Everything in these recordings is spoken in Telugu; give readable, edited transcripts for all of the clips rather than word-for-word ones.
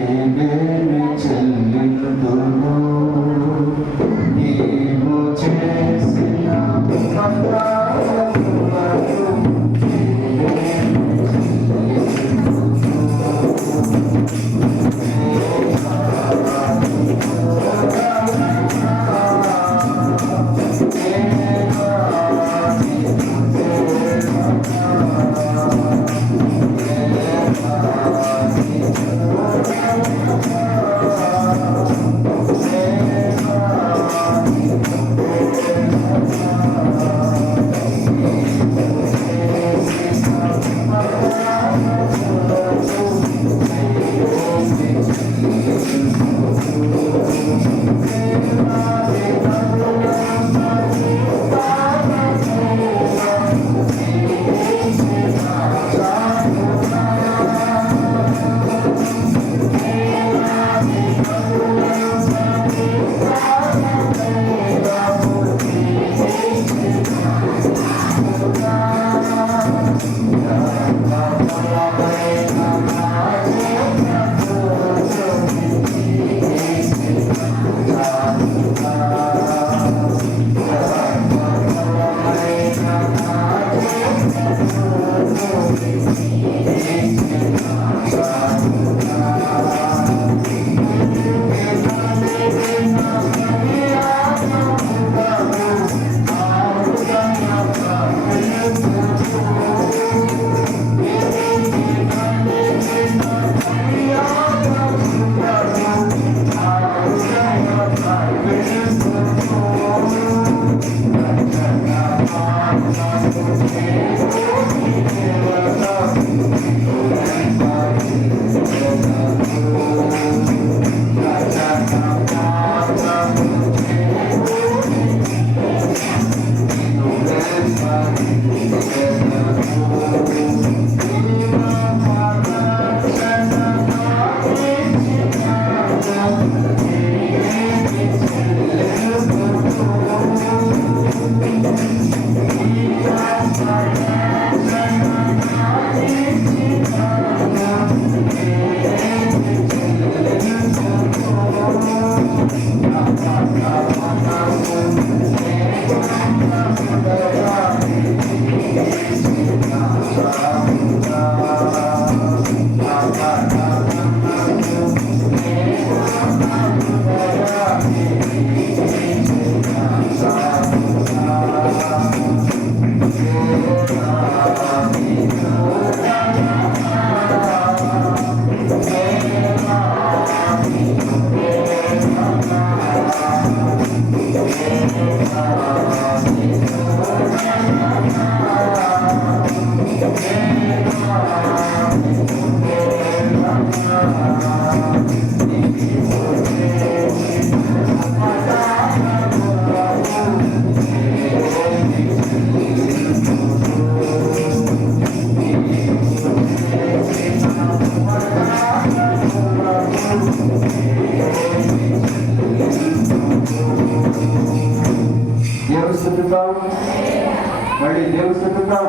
నీవేమి చెల్లిందును నీవు చేసిన మళ్ళీ దేవుని స్థుతిద్దాం.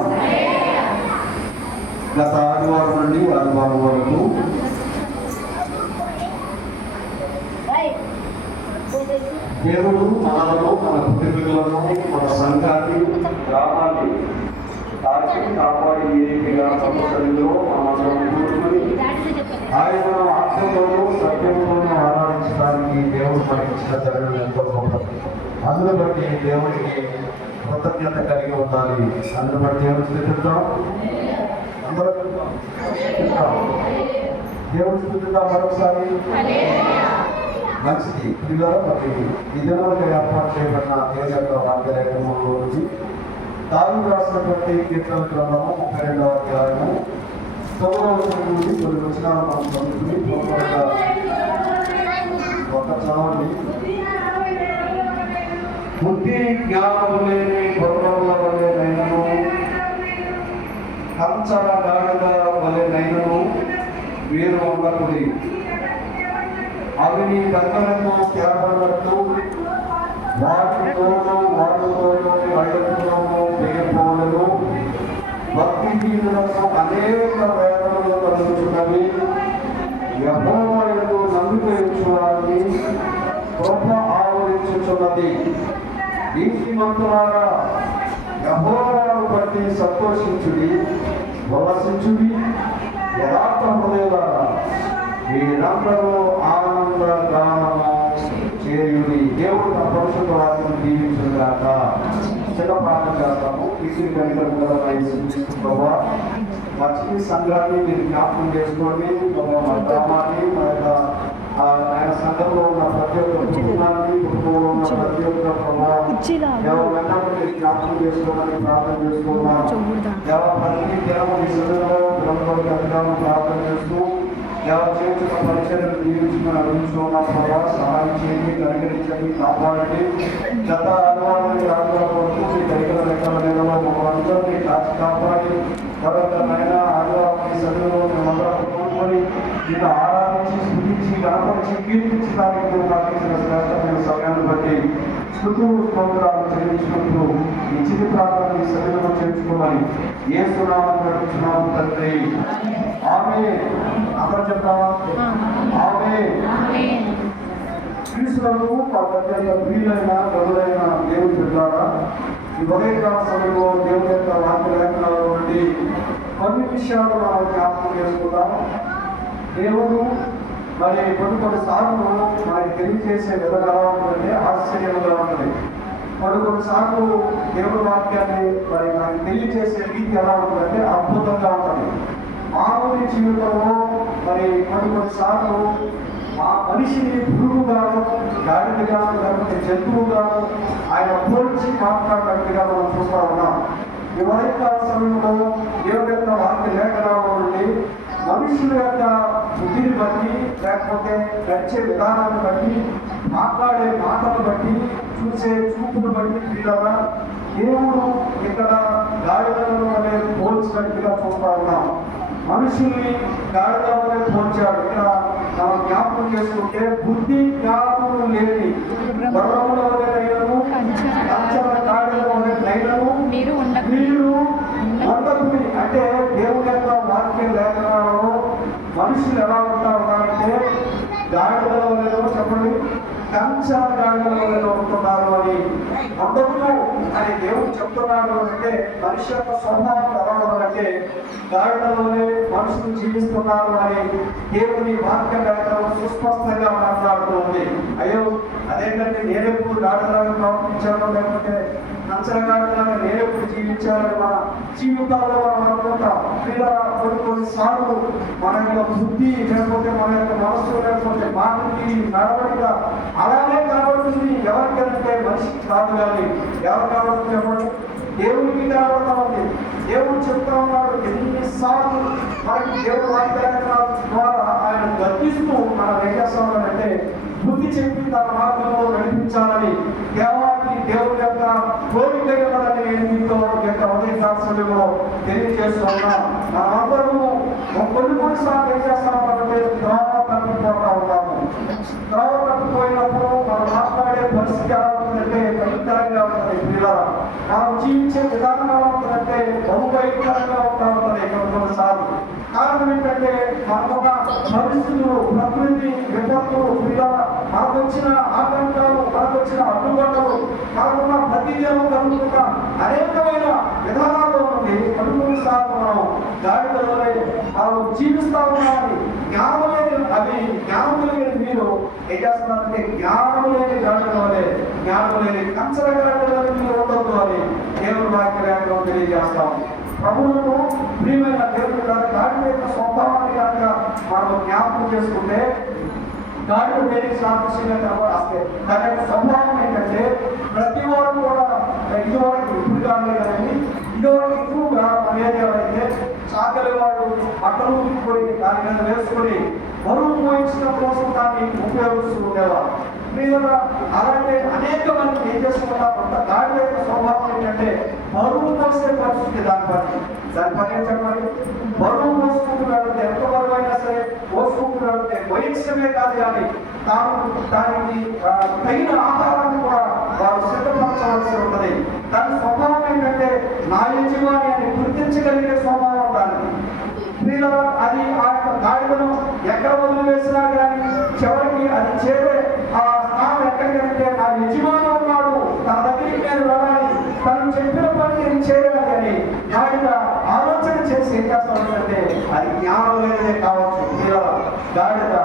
గత ఆదివారం నుండి ఆదివారం వరకు దేవుడు మనలను, మన కుటుంబాలను, మన సంఘాన్ని, గ్రామాన్ని కాచి కాపాడి ఏ రీతిగా సంవత్సరంలో మనమందరం కూర్చుని ఆయన ఆత్మలోనూ సత్యంలోనూ ఆరాధించడానికి దేవుడు మనకిచ్చిన జరగడం ఎంతో గొప్పది. అందును బట్టి దేవుడికి కృతజ్ఞత కలిగి ఉండాలి. అందును బట్టి దేవుని స్థుతిద్దాం. అందరూ దేవుని స్థుతిద్దాం మరొకసారి. మంచిది పిల్లలు. మరి ఈ దినాలకు ఏర్పాటు చేయబడిన దేవుని యొక్క వాక్యలేఖనంలో నుంచి దావీదు రాసినటువంటి కీర్తన గ్రంథము 32వ అధ్యాయము 9వ వచనం నుండి కొన్ని వచనాలు మనం చదువుకుని ఒక చదవండి. బుద్ధి జ్ఞానము లేని గొర్రెల వలెనైనను కంచర గాడిద వలెనైనను వీరు ఉండకుడి. అవి నీ దగ్గరకు తేబడినట్టు వాటితోనూ వాటితోనూ అడ్డుతోనూ వేయపోలను. భక్తిహీనులకు అనేక వేదనలు కలుగుతున్నవి. యెహోవా చెప్పుచున్నది, నీతిమంతులారా యెహోవాను బట్టి సంతోషించుడి, ఉల్లసించుడి, యథార్థ హృదయులారా మీరందరూ ఆనంద గానము చేయుడి. దేవుడు నా పరిశుద్ధ వాక్యం దీవించుగాక. చిన్న ప్రార్థన చేస్తాము. ఇసురు కనుక మా చిన్న సంఘాన్ని మీరు జ్ఞాపకం చేసుకోండి. మా గ్రామాన్ని, మా యొక్క ఆయన సంఘంలో ఉన్న ప్రతి ఒక్క కుటుంబాన్ని, కుటుంబంలో ఉన్న ప్రతి ఒక్క ప్రభావం మీరు జ్ఞాపకం చేసుకోమని ప్రార్థన చేసుకున్నాం. ప్రతి దినము ఈ సమయంలో గ్రంథంలోకి అధికారం ప్రార్థన చేస్తూ చేస్తున్న పరిచయం దీవించుకుని అడుగుతున్నాం. ప్రభావ సహాయం చేయండి, కనికరించండి, కాపాడండి. గత అనువాదాన్ని రాజుల వరకు మీ దగ్గర లెక్కల నెలలో మమ్మల్ని కాచి కాపాడి మరొక నైనా ఆదివారం సభలో మేమందరం కూడుకొని ఇలా ఆరాధించి, స్థుతించి, గణపరిచి, కీర్తించడానికి పాటించిన శ్రేష్టమైన సమయాన్ని బట్టి స్థుతులు స్తోత్రాలు చెల్లించుకుంటూ ఈ చిన్న ప్రాంతాన్ని ఈ సభలో చేర్చుకోమని యేసునామమున ప్రార్థిస్తున్నాము తండ్రి. ఆమేన్. అందరూ చెప్తామా? ఆమేన్. క్రీస్తునందు అత్యంత ప్రియులైన గౌరవైన దేవుని బిడ్డలారా, ఈ ఉదయకాల సమయంలో దేవుని యొక్క వాక్య లేఖనాల నుండి కొన్ని విషయాలు మనం జ్ఞాపకం చేసుకుందాం. దేవుడు కొన్నిసార్లు మనకి తెలియజేసే విధంగా ఎలా ఉంటుందంటే ఆశ్చర్యంగా ఉంటుంది. కొన్నిసార్లు దేవుడి వాక్యాన్ని మనకి తెలియజేసే రీతి ఎలా ఉంటుందంటే అద్భుతంగా ఉంటుంది. మానవుని జీవితంలో కొన్నిసార్లు ఆ మనిషిని పురుగుగాను, గాడిదగాను, లేకపోతే జంతువుగాను ఆయన పోల్చి మాట్లాడినట్టుగా మనం చూస్తూ ఉన్నాం. ఈ ఉదయకాల సమయంలో దేవుని యొక్క వాక్య లేఖనాల నుండి మనుషుల యొక్క బుద్ధిని బట్టి, లేకపోతే నడిచే విధానాన్ని బట్టి, మాట్లాడే మాటను బట్టి, చూసే చూపును బట్టి వీళ్ళగా దేవుడు ఇక్కడ గాడిదలను అనేది పోల్చినట్టుగా చూస్తూ ఉన్నాం. మనుషుల్ని గాడిదలనే పోల్చాడు. ఇక్కడ మనం జ్ఞాపకం చేసుకుంటే బుద్ధి జ్ఞానములు లేని గొర్రముల వలె నైనను, కంచర గాడిదల వలె నైనను మీరు ఉండకుడి. అంటే దేవుని యొక్క వాక్య లేఖనాలలో మనుషులు ఎలా ఉంటారు అంటే గాడిదల వలెనో చెప్పండి, కంచర గాడిదల వలెనో ఉంటున్నారు అని ఉండదు అని దేవుడు చెప్తున్నాడు. అంటే మనిషి యొక్క స్వభావం ఎలా ఉందంటే గాడిదలోనే మనుషులు జీవిస్తున్నారు అని దేవుని వాక్య లేఖనం సుస్పష్టంగా మాట్లాడుతుంది. అయ్యో అదేంటంటే నేనెప్పుడు గాడిదలాగా ప్రవర్తించాను, లేకపోతే కంచరగాడిదలాగా నేనెప్పుడు జీవించాలని మన జీవితాల్లో మనం అనుకుంటాం. ఇలా కొన్నిసార్లు మన యొక్క బుద్ధి, లేకపోతే మన యొక్క మనస్సు, లేకపోతే మాటకి నడవడిగా అలానే కనబడుతుంది. ఎవరికంటే మనిషికి కాదు, కానీ ఎవరు కనబడుతుంది చెప్పండి, దేవునికి కనబడతా ఉంది. దేవుడు చెప్తా ఉన్నాడు. ఎన్నిసార్లు మనకి దేవుడు వాక్యాల ద్వారా ఆయన గర్తిస్తూ మనం ఏం చేస్తామంటే బుద్ధి చెప్పి తన మార్గంలో నడిపించాలని దేవానికి దేవుడి యొక్క కోరిక ఉన్నదని నేను మీతో యొక్క ఉదయకాల సమయంలో తెలియజేస్తున్నా. మనమందరము కొన్నిసార్లు ఏం చేస్తామంటే త్రోవ తప్పిపోతా ఉన్నాము. త్రోవ తప్పిపోయినప్పుడు మనం మాట్లాడే పరిస్థితి ఎలా ఉంటుందంటే భయంకరంగా ఉంటుంది. పిల్లల మనం జీవించే విధానం ఎలా ఉంటుందంటే బహుభయంకరంగా ఉంటా ఉంటుంది కొన్నిసార్లు. కారణం ఏంటంటే మనకున్న పరిస్థితులు, ప్రకృతి విపత్తులు, మనకు వచ్చిన ఆటంకాలు, మనకు వచ్చిన అడ్డుగడ్డలు, మనకున్న ప్రతిదినం కలుగుతున్న అనేకమైన విధానాల్లో నుండి కొన్నిసార్లు మనం గాడిదలోనే మనం జీవిస్తా ఉన్నామని జ్ఞానం లేని జ్ఞానం లేని మీరు ఏం చేస్తున్నారంటే జ్ఞానం లేని గాడిదలోనే, జ్ఞానం లేని కంచర గాడిదలోనే మీరు ఉండొద్దు అని దేవుని వాక్య లేఖనం తెలియజేస్తాము. ప్రభువును ప్రియమైన దేవుడు గాడిద యొక్క స్వభావాన్ని కనుక మనం జ్ఞాపకం చేసుకుంటే గాడిద దేనికి సాదృశ్యంగా కనబడాలి. దాని యొక్క స్వభావం ఏంటంటే ప్రతి వారు కూడా ఇదివరకు ఇప్పుడు కాలేదని ఇదివరకు ఎక్కువగా మన ఏరియాలైతే చాకలి వాడు బట్టలు ఊపిపోయి దాని మీద వేసుకొని బరువు మోయించడం కోసం దాన్ని ఉపయోగిస్తూ ఉండేవారు. మీరు అలాంటి అనేక మంది ఏం చేసుకుంటారు. గాడిద యొక్క స్వభావం ఏంటంటే బరువు మోసే పరిస్థితి. దాని పని ఏం చెప్పండి, బరువు మోసుకుంటూ వెళ్తే ఎంత బరువు అయినా సరే మోసుకుంటూ వెళ్తే వహించడమే కాదు, కానీ దానికి తగిన ఆహారాన్ని కూడా వారు సిద్ధపరచవలసి ఉంటుంది. దాని స్వభావం ఏంటంటే నా యజమాని అని గుర్తించగలిగే స్వభావం దానికి. అది ఆ యొక్క గాడిదను ఎక్కడ వదిలివేసినా కానీ చివరికి అది చేరే ఆ స్థానం ఎక్కడికంటే నా యజమాని చెప్పిన పని నేను చేయాలి అని గాడిద ఆలోచన చేసి ఏం చేస్తామంటే అది జ్ఞానం లేదే కావచ్చు. గాడిద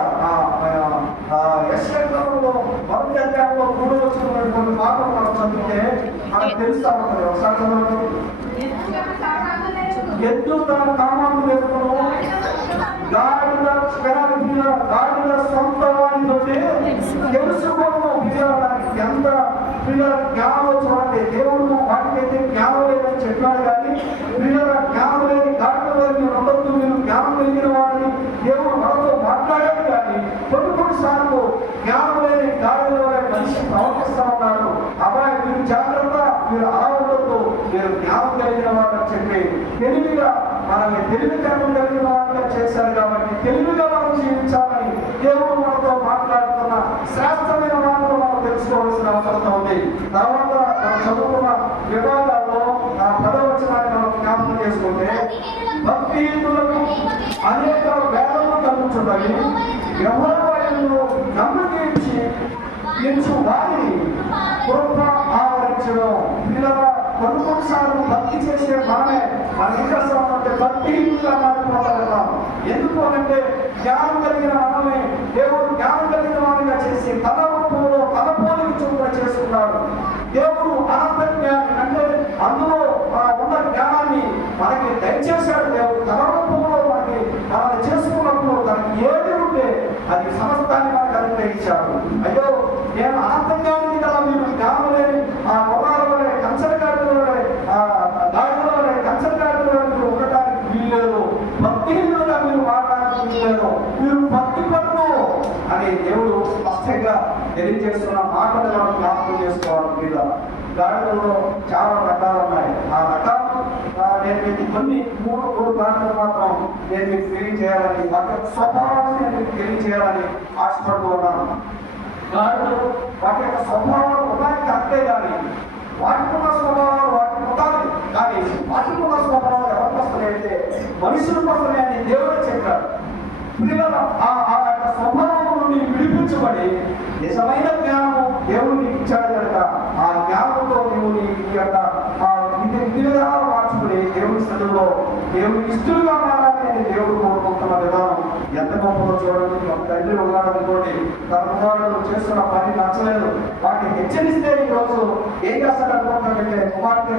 యశ్వంతంలో మొదటి అధ్యాయంలో 3వ వచనంలో మాటలు మనం చదివితే మనకు తెలుస్తా ఉంటుంది. ఒకసారి చదవండి. ఎద్దు తన కామాన్ని వేసుకును, గాడిద సొంత వాడితోటి తెలుసుకోవడం పిల్లలకి ఎంత పిల్లల జ్ఞానం చూడండి. దేవుడు వాటికైతే జ్ఞానం లేదని చెప్పాడు, కానీ పిల్లల జ్ఞానం లేని గాడిద వారిని ఉండొద్దు, మీరు జ్ఞానం కలిగిన వారిని దేవుడు మనతో మాట్లాడాడు. కానీ కొన్నిసార్లు జ్ఞానం లేని గాడిద వారి మనిషి ప్రవర్తిస్తూ ఉన్నాడు. అబ్బాయి మీరు జాగ్రత్త, మీరు అలా ఉండొద్దు, మీరు జ్ఞానం కలిగిన వారని చెప్పి తెలివిగా మనల్ని తెలివి కలిగిన వారిగా చేశారు. కాబట్టి తెలివిగా మనం జీవించాలని దేవుడు మనతో మాట్లాడుతున్న శ్రేష్టమైన మాటలు మనం తెలుసుకోవాల్సిన అవసరం ఉంది. తర్వాత మనం చదువుకున్న విభాగాల్లో 10వ వచనాన్ని మనం జ్ఞాపకం చేసుకుంటే, భక్తిహీనులకు అనేక వేదనలు కలుగుతున్నవి, యెహోవాను నమ్మకించి వారిని కృప ఆవరించడం. పిల్లల కొన్నిసార్లు భక్తి చేసే మనమే మనం ఏం చేస్తామంటే భక్తిహీనులుగా మారిపోతాం. ఎందుకు అంటే జ్ఞానం కలిగిన మనమే దేవుడు జ్ఞానం కలిగిన వారిగా చేసి తన రూపంలో తన పోలిక చొప్పున చేసుకున్నాడు. దేవుడు అనంత జ్ఞాని అంటే అందులో ఉన్న జ్ఞానాన్ని మనకి దయచేశాడు. దేవుడు తన రూపంలో మనల్ని చేసుకున్నప్పుడు తనకి ఏది ఉంటే అది సమస్తాన్ని మనకు అనుగ్రహించాడు. అయ్యో నేను అనంతంగా ఉంది కదా, మీరు జ్ఞానం లేని పొలాల వలె కంచరగాడిలో గాడిలో కంచరగాడిలో మీరు ఉండటానికి వీల్లేదు, భక్తిహీనులుగా మీరు మాట్లాడడానికి వీల్లేదు, మీరు భక్తి పడును అని దేవుడు స్పష్టంగా తెలియజేస్తున్న మాటలు మనం జ్ఞాపకం చేసుకోవాలి. మీద గాడిలో చాలా రకాలు ఉన్నాయి. ఆ రకాలు నేను మీకు మూడు గాడిలు మాత్రం నేను మీకు తెలియజేయాలని, వాటి యొక్క స్వభావాన్ని నేను మీకు తెలియజేయాలని ఆశపడుతూ ఉన్నాను. గాడిలో వాటి యొక్క స్వభావాలు ఉన్నాయి అంతే, కానీ వాటికి ఉన్న స్వభావాలు వాటికి ఉండాలి. కానీ వాటికి ఉన్న స్వభావాలు ఎవరికి వస్తాయంటే మనుషులకు వస్తాయి అని దేవుడే చెప్పాడు. పిల్లల ఆ యొక్క స్వభావం నుండి విడిపించబడి నిజమైన జ్ఞానము దేవుడు నీకు ఇచ్చాడు కనుక ఆ జ్ఞానంతో నువ్వు నీ యొక్క విధానాలు మార్చుకుని దేవుని స్థితిలో దేవుని ఇష్టలుగా మారాలని దేవుడు కోరుకుంటున్న విధానం ఎంత గొప్పలో చూడండి. ఒక తండ్రి ఉన్నాడనుకోండి, తన కుమారుడు చేస్తున్న పని నచ్చలేదు, వాటిని హెచ్చరిస్తే ఈ రోజు ఏం చేస్తాడు అనుకుంటాడంటే కుమార్తె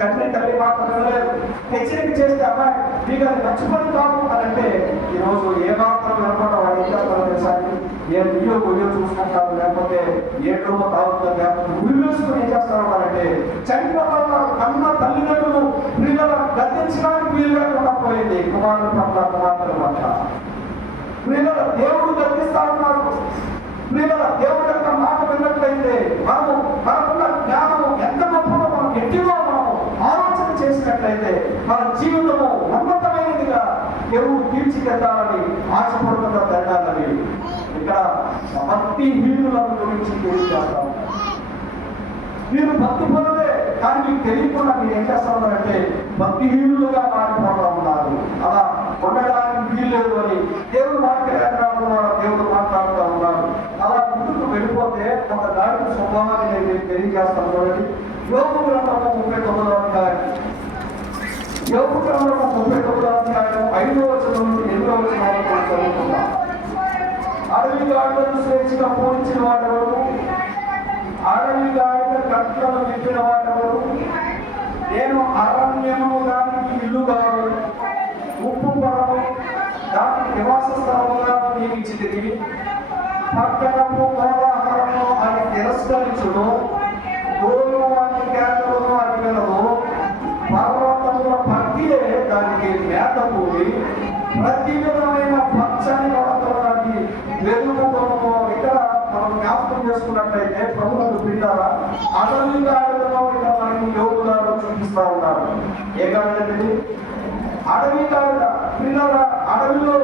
తండ్రి తల్లి మాట వినలేదు, హెచ్చరిక చేస్తే అబ్బాయి మీకు అది నచ్చుకొని కాదు అని అంటే ఈ రోజు ఏ మాత్రం వినకుండా వాడు ఏం చేస్తారో తెలుసాని ఏ వీడియో వీడియో చూసుకుంటారు, లేకపోతే ఏ రూపం తాగుతుందో, లేకపోతే ఉరి వేసుకుని ఏం చేస్తారు అంటే చనిపోతున్నారు. కన్న తల్లిదండ్రులు పిల్లల గద్దించడానికి వీలు లేకుండా పోయింది. కుమారుడు పట్ల కుమార్తెల పట్ల పిల్లల దేవుడు గద్దిస్తా ఉన్నాడు. పిల్లల దేవుడు యొక్క మాట విన్నట్లయితే మనకున్న జ్ఞానము ఎంత గొప్పలో మనం ఎట్టిలో మనం ఆలోచన చేసినట్లయితే మన జీవితము ఉన్నతమైనదిగా దేవుడు తీర్చిదిద్దాలని ఆశపడుతున్న తండ్రి ఇక్కడ భక్తిహీనుల గురించి తెలియజేస్తాం. మీరు భక్తి పొందే కానీ మీకు తెలియకుండా మీరు ఏం చేస్తా ఉన్నారంటే భక్తిహీనులుగా మారిపోతా ఉన్నారు. అలా ఉండడానికి వీల్లేదు అని దేవుడు మాట్లాడుతున్నాడు, దేవుడు మాట్లాడుతూ ఉన్నాడు. అలా ముందుకు వెళ్ళిపోతే ఒక దాని స్వభావాన్ని నేను తెలియజేస్తాను. చూడండి, యోగు గ్రంథము 39వ అధ్యాయం, యోగు గ్రంథము 39వ అధ్యాయం 5వ వచనం నుండి 8వ వచనం వరకు చదువుకుందాం. అడవి గాడులను స్వేచ్ఛగా పోలించిన వాడెవరు, అడవి గాడిద కట్లను విప్పిన వాడెవరు, నేను అరణ్యము దానికి ఇల్లు కాదు, ఉప్పు పొరము దానికి నివాస స్థలముగా నియమించింది, పట్టణము కోలాహలము అని తిరస్కరించును, గోధుమ అని కేకలను అని వినదు, పర్వతముల పట్టియే దానికి మేత కూడి, ప్రతి విధమైన పచ్చని పర్వతానికి వెలుగుకొను. ఇక్కడ మనం జ్ఞాపకం చేసుకున్నట్లయితే ప్రభుత్వం పిల్లరా అడవి గాడులను ఇక్కడ మనకి యోగులారు చూపిస్తా ఉన్నారు. ఏ గాడిదండి? అడవి గాడిద. పిల్లల అడవిలో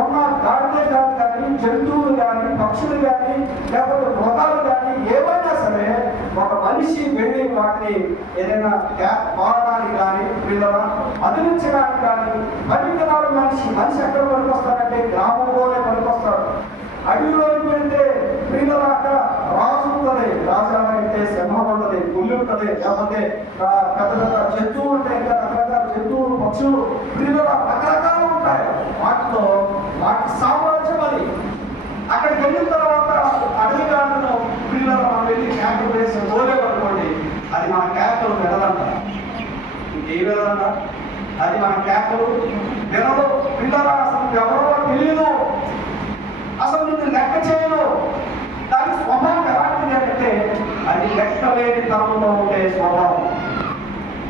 ఉన్న గాడిదే కాదు, కానీ జంతువులు కానీ పక్షులు కానీ లేకపోతే మృగాలు కానీ ఏవైనా సరే ఒక మనిషి వెళ్ళి వాటిని ఏదైనా పాడడానికి కానీ పిల్లల అదిలించడానికి కానీ పనికిరాడు. మనిషి ఎక్కడ పనికొస్తాడంటే గ్రామంలోనే పనికొస్తాడు. అడవిలోకి వెళ్తే పిల్లల అక్కడ రాజు ఉంటుంది. రాజు అంటే సింహం ఉంటుంది, పుల్లి ఉంటుంది, లేకపోతే పెద్ద పెద్ద జంతువులు ఉంటాయి, ఇంకా రకరకాల జంతువులు, పక్షులు, పిల్లలు రకరకాలు ఉంటాయి. వాటి సామ్రాజ్యం అది. అక్కడికి వెళ్ళిన తర్వాత అడవి గాడును పిల్లలు మనం వెళ్ళి క్యాంపులు వేసి తోలేమనుకోండి, అది మన క్యాంపులు వెళ్ళదంట. ఇంకేం వెళ్ళదంట, అది మన క్యాంపులు వినదు. పిల్లలు అసలు ఎవరో తెలియదు, అసలు నిన్ను లెక్క చేయదు. దాని స్వభావం ఎలాంటిది అంటే అది లెక్క లేని తరంలో ఉండే స్వభావం.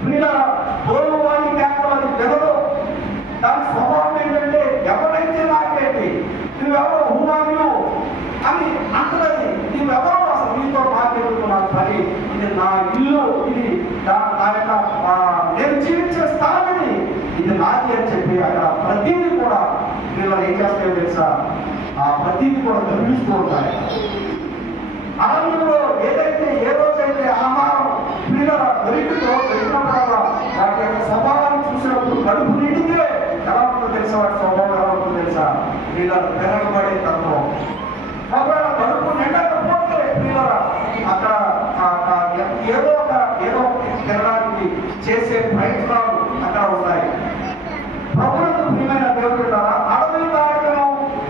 పిల్లల తోలు వాడి క్యాంపులు అది వినదు. దాని స్వభావం ఏంటంటే ఎవరైతే నాకేంటి, నువ్వెవరో హుమాను అని అంటున్నది. నువ్వెవరో అసలు నీతో మాట్లాడుతున్నావు పని, ఇది నా ఇల్లు, ఇది నా యొక్క నేను జీవించే స్థలం, ఇది నాది అని చెప్పి అక్కడ ప్రతిదీ కూడా వీళ్ళు ఏం చేస్తాయో తెలుసా, ఆ ప్రతిదీ కూడా గర్విస్తూ ఉంటాయి. అరణ్యంలో ఏదైతే ఏ రోజైతే ఆహారం పిల్లల దొరికినప్పుడల్లా వాటి యొక్క స్వభావాన్ని చూసినప్పుడు కడుపు నిండితే ఎలా ఉంటుందో తెలుసా, వాటి స్వభావం ఎలా ఉంటుందో తెలుసా, పిల్లలు పెరగబడే తత్వం. ఒకవేళ కడుపు నిండకపోతే పిల్లల అక్కడ ఏదో తినడానికి చేసే ప్రయత్నాలు అక్కడ ఉన్నాయి. ప్రభుత్వ ప్రియమైన దేవుడు అడవి గాడును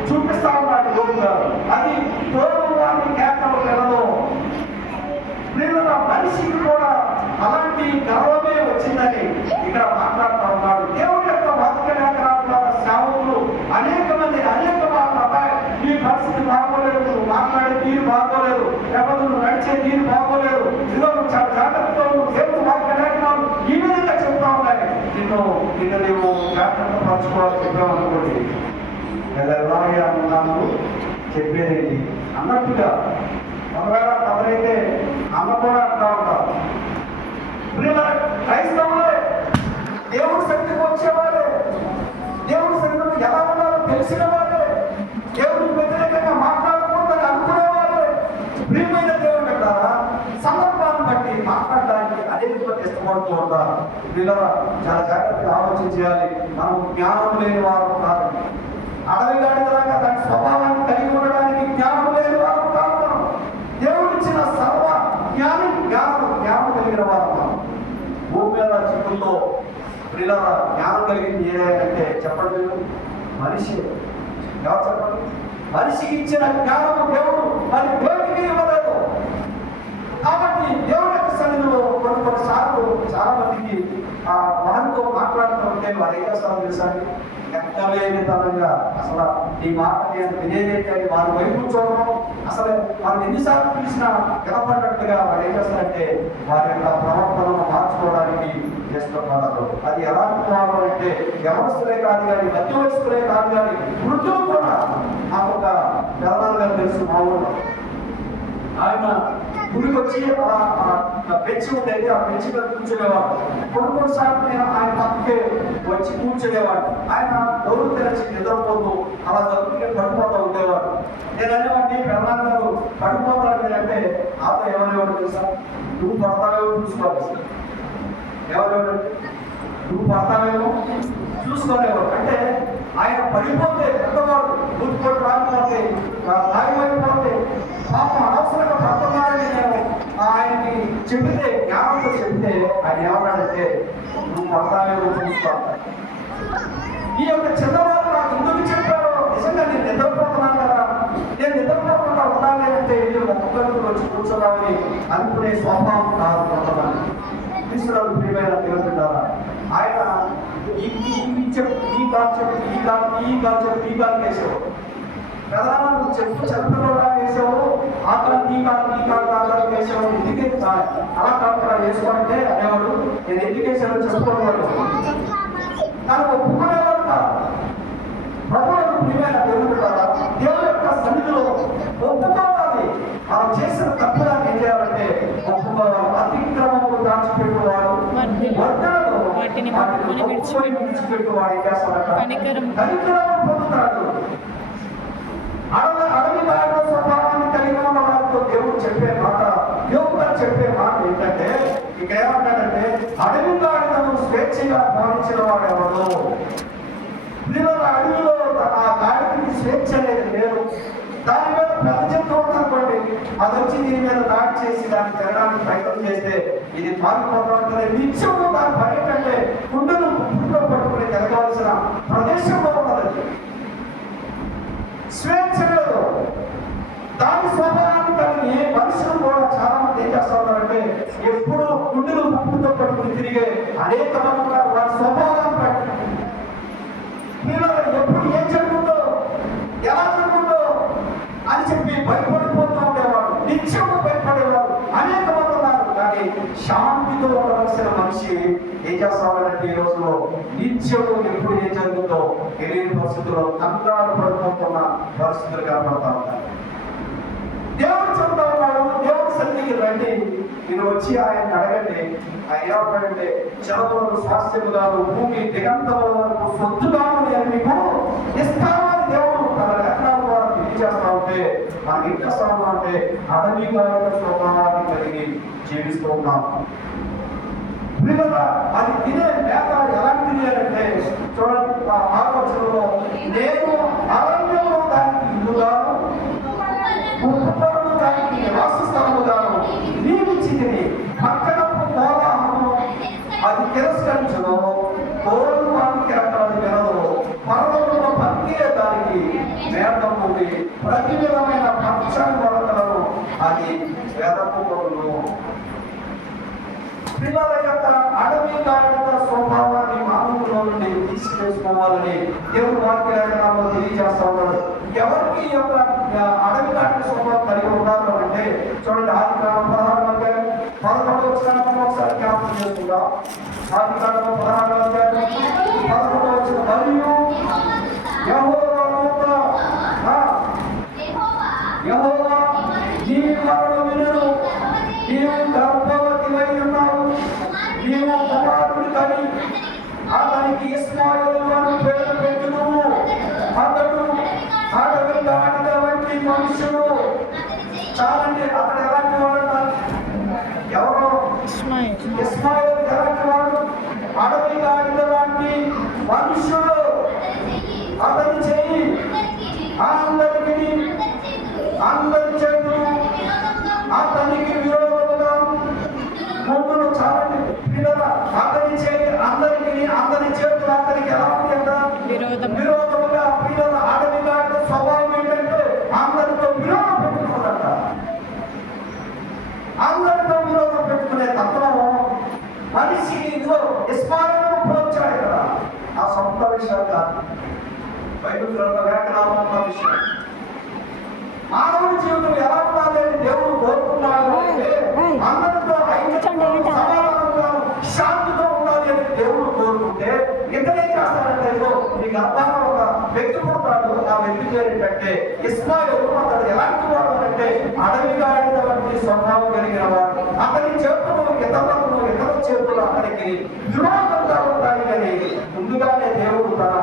చూపిస్తా ఉన్నాడు దేవుడు గారు. అది తోడు వారిని కేకలు పిల్లలు. పిల్లల మనిషికి కూడా అలాంటి గర్వమే వచ్చిందని ఇక్కడ మాట్లాడుతూ ఉన్నాడు. దేవుడి యొక్క వాక్య లేఖనాల ద్వారా సేవకులు అనేక మంది అనేక మాట్లాడతాయి. ఈ పరిస్థితి బాగోలేదు, నువ్వు మాట్లాడే తీరు బాగోలేదు, లేకపోతే నువ్వు నడిచే తీరు బాగోలేదు, ఇదో నువ్వు చాలా జాగ్రత్తగా దేవుడు వాక్య లేఖనాలు ఈ విధంగా చెప్తా ఉన్నాయి. నిన్ను నీవు జాగ్రత్త పరచుకోవాలని చెప్పామనుకోండి, ఎలాగే అన్నాను చెప్పేదేంటి అన్నట్టుగా. ఒకవేళ కొందరైతే అమ్మ కూడా అంటూ ఉంటారు. క్రైస్తవులే దేవుడి శక్తికి వచ్చేవారే, దేవుడి శక్తిని ఎలా ఉన్నారో తెలిసిన వారే, దేవుడికి వ్యతిరేకంగా మాట్లాడకూడదని అనుకునేవారే. ప్రియమైన దేవుడు పెట్టారా, సందర్భాన్ని బట్టి మాట్లాడడానికి అనేక మంది ఇష్టపడుతూ ఉంటారు. పిల్లలు చాలా జాగ్రత్తగా ఆలోచన చేయాలి. మనం జ్ఞానం లేని వారు కాదు. అడవి గాడిలాగా దాని స్వభావాన్ని కలిగి ఉండడానికి జ్ఞానం లేని వారు కాదు. మనం దేవుడిచ్చిన సర్వ జ్ఞానం కలిగిన వారు మనం. భూమి మీద చిక్కుల్లో పిల్లల జ్ఞానం కలిగింది ఏదంటే చెప్పండి, మనిషి. ఎవరు చెప్పండి? మనిషికి ఇచ్చిన జ్ఞానం దేవుడు మరి దేవుడికి ఇవ్వలేదు. కాబట్టి దేవుడి యొక్క సన్నిధిలో కొన్నిసార్లు చాలా మందికి వారితో మాట్లాడుతూ ఉంటే వారు ఏం చేస్తారో తెలుసండి, ఎక్కలేని తరంగా అసలు ఈ మాట నేను వినేదేంటని వారి వైపు చూడడం, అసలు వారిని ఎన్నిసార్లు పిలిచినా వినపడ్డట్టుగా వారు ఏం చేస్తారంటే వారి యొక్క ప్రవర్తనను మార్చుకోవడానికి చేస్తున్నారు. అది ఎలాంటి వారు అంటే వ్యవస్థలే కాదు కానీ, మధ్య వయస్కులే కాదు కానీ, వృద్ధులు కూడా. నాకు ఒక తెలంగాణ తెలుసు, మా ఊళ్ళో ఆయన గుడికి వచ్చి బెంచ్ ఉండేది, ఆ బెంచ్ మీద కూర్చునేవాడు. కొన్నిసార్లు నేను ఆయన పక్కకే వచ్చి కూర్చునేవాడు. ఆయన డోరు తెరచి నిద్రపోతూ అలా దొరికి పడిపోతూ ఉండేవాడు. నేను అనేవాడిని, ప్రధాన గారు పడిపోతాడు అంటే నాతో ఎవరేవాడు తెలుసా, నువ్వు పడతావేమో చూసుకోవాలి. ఎవరెవరు నువ్వు పడతావేమో చూసుకోలేవాడు. అంటే ఆయన పడిపోతే పెద్దవాడు గుర్తుకోటి రాకపోతే లాగిపోయిపోతే పాపం అనవసరంగా పడుతున్నాడని నేను ఆయనకి చెబితే, జ్ఞానంతో చెబితే ఆయన ఏమన్నాడంటే నువ్వు పడతావేమో చూసుకోవాలి. ఈ యొక్క చిన్నవాడు నాకు ఎందుకు చెప్పాడో, నిజంగా నేను నిద్రపోతున్నాను కదా, నేను నిద్రపోకుండా ఉండాలి అంటే ఒక్కొక్కరికి వచ్చి కూర్చోవాలని అనుకునే స్వభావం కాదు కొంతమంది. తీసుకురాలు ప్రియమైన దేవుడుంటారా, ఆయన ఈ కాలు వేసావు ప్రధాన చెప్పు చెప్పులో వేసావు, ఆ కాలు ఈ కాలు వేసావు, ఎందుకే అలా కాకుండా వేసుకోవాలంటే అనేవాడు. నేను ఎందుకు వేసాను చెప్పుకోవాడు, తనకు ఒప్పుకునేవాడు కాదు. ప్రభువులకు ప్రియమైన దేవుడుంటారా, దేవుడు యొక్క సన్నిధిలో ఒప్పుకోవాలి. మనం చేసిన తప్పుదాన్ని ఏం చేయాలంటే ఒప్పుకోవాలి. అతిక్రమములు దాచిపెట్టువాడు వాటిని విడిచిపెట్టువాడు ఏం చేస్తాడట, కనికరము పొందుతాడు. అడవి గాడిద స్వభావాన్ని కలిగి ఉన్న వారితో దేవుడు చెప్పే మాట, దేవుడు చెప్పే మాట ఏంటంటే, ఇక ఏమంటాడంటే అడవి గాడిదను స్వేచ్ఛగా భావించిన వాడు ఎవరు? పిల్లల అడవిలో ఆ గాడికి స్వేచ్ఛ అనేది లేదు. దాని మీద పెద్ద జంతువు ఉందనుకోండి, అది వచ్చి దీని మీద దాడి చేసి దాన్ని తినడానికి ప్రయత్నం చేస్తే ఇది పారిపోతా ఉంటుంది. నిత్యము దాని పని ఏంటంటే గుండెను గుండెలో పట్టుకుని తిరగాల్సిన ప్రదేశంలో ఉన్నది. స్వేచ్ఛ లేదు. దాని స్వభావాన్ని కలిగి మనుషులు కూడా చాలా మంది ఏం చేస్తా ఉన్నారంటే ఎప్పుడు గుండెలు ముప్పుతో పట్టుకుని తిరిగే అనేక మంది కూడా వారి స్వభావాన్ని బట్టి ఎప్పుడు ఏం జరుగుతుందో ఎలా జరుగుతుందో అని చెప్పి భయపడిపోతూ ఉండేవాడు. నిత్యము భయపడేవాడు అనేక మంది ఉన్నారు. కానీ శాంతితో ఉండవలసిన మనిషి ఏం చేస్తామంటే ఈ రోజులో నిత్యము ఎప్పుడు ఏం జరుగుతుందో తెలియని పరిస్థితుల్లో కంగారు పడిపోతున్న పరిస్థితులు కనపడతా ఉంటాయి. దేవుడు చెప్తా ఉన్నాడు, దేవుడి సన్నిధికి రండి, మీరు వచ్చి ఆయన అడగండి. ఆయన ఏమంటాడంటే చదువులు స్వాస్థ్యముగాను భూమి దిగంతముల వరకు సొత్తుగాను నేను మీకు ఇస్తానని దేవుడు తన లేఖనాల ద్వారా తెలియజేస్తా ఉంటే మనకి ఇంకా స్థానం అంటే అడవి స్వభావాన్ని కలిగి జీవిస్తూ ఉన్నాం. అది తినే మేత ఎలాంటిది అంటే చూడండి, ఆలోచనలో నేను అరణ్యంలో దానికి ఇల్లుగాను దానికి నివాస స్థలముగాను నియమించింది. పక్కనపు కోలాహము అది తిరస్కరించను, కోరు వానికి అది వినదు. పర్వతంలో పక్కే దానికి మేతం ఉంది, ప్రతి విధమైన పక్షాన్ని వరకలను అది వేదపులను. పిల్లల యొక్క అడవి కారణ స్వభావాన్ని మానవులో నుండి తీసివేసుకోవాలని దేవుడు వాక్య లేఖనాల్లో తెలియజేస్తా ఉన్నాడు. ఎవరికి ఈ యొక్క అడవి కారణ స్వభావం కలిగి ఉన్నారు అంటే చూడండి, ఆదికాండం 16వ అధ్యాయం 11వ వచనం ఒకసారి జ్ఞాపకం చేసుకుందాం. ఆదికాండం 16వ అధ్యాయం 11వ వచనం, మరియు యెహోవా దూత యెహోవా నీ మనను వినును, నీవు గర్భవతివై ఉన్నావు, నీవు కుమారుడు కని అతనికి ఇస్మాయేలు అని పేరు పెట్టును, అతడు అడవి గాడిద వంటి మనుషుడు. చాలండి, అతడు ఎలాంటి వాడు? ఎవరు? ఇస్మాయేలు ఎలాంటి వాడు? అడవి గాడిద వంటి మనుషుడు. అతని చెయ్యి అందరికి అందరి చేతులు అతనికి విరోధముగా ముందును. చాలండి పిల్లల, అతని చేయి అందరికి అందరి చేతులు అతనికి ఎలా ఉంటాయంట? విరోధముగా. పిల్లల అడవి గాడిద స్వభావం ఏంటంటే అందరితో విరోధం పెట్టుకుంటారంట. అందరితో విరోధం పెట్టుకునే తత్వం మనిషికి ఇదిగో ఇస్మాయిలు వచ్చాడు కదా. ఆ సొంత విషయాలు కాదు, బైబిల్ గ్రంథ లేఖనాల విషయం. మానవుడి జీవితం ఎలా ఉండాలి అని దేవుడు కోరుకున్నాడు అంటే అందరితో సమాధానంగా శాంతితో ఉండాలి అని దేవుడు కోరుకుంటే ఇతనే చేస్తాడంటే ఇదిగో మీ గర్భాన ఒక వ్యక్తి పుడతాడు. ఆ వ్యక్తి పేరు ఏంటంటే ఇస్మాయిలు. అతడు ఎలాంటి వాడు అంటే అడవి గాడిద వంటి స్వభావం కలిగిన వాడు. అతని చేతులు ఇతర చేతులు అతనికి విరోధంగా ఉంటాయి. అని ముందుగానే దేవుడు తన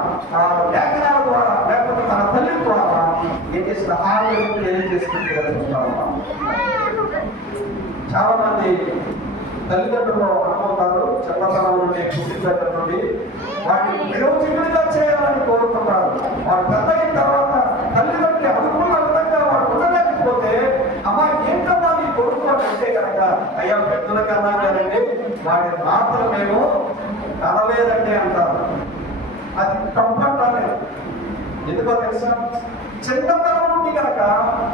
లేఖనాల ద్వారా లేకపోతే తన తల్లి ద్వారా ఏం చేసిన ఆరోగ్యం తెలియజేసుకుంటే చూస్తాము. చాలా మంది తల్లిదండ్రులు అనుకుంటారు, చిన్నతనం నుండి పుట్టిన నుండి వాటిని విరోచితులుగా చేయాలని కోరుకుంటారు. వారు పెద్ద అయిన తర్వాత తల్లిదండ్రులు అనుకున్న విధంగా వాడు ఉండలేకపోతే అమ్మా ఏంటమ్మా నీ కొడుకు అంటే కనుక అయ్యా పెద్దల కన్నా కదండి వాడి మాత్రం మేము కనలేదండి అంటారు. అది తప్పంటారు. ఎందుకో తెలుసా? చిన్నతనం నుండి కనుక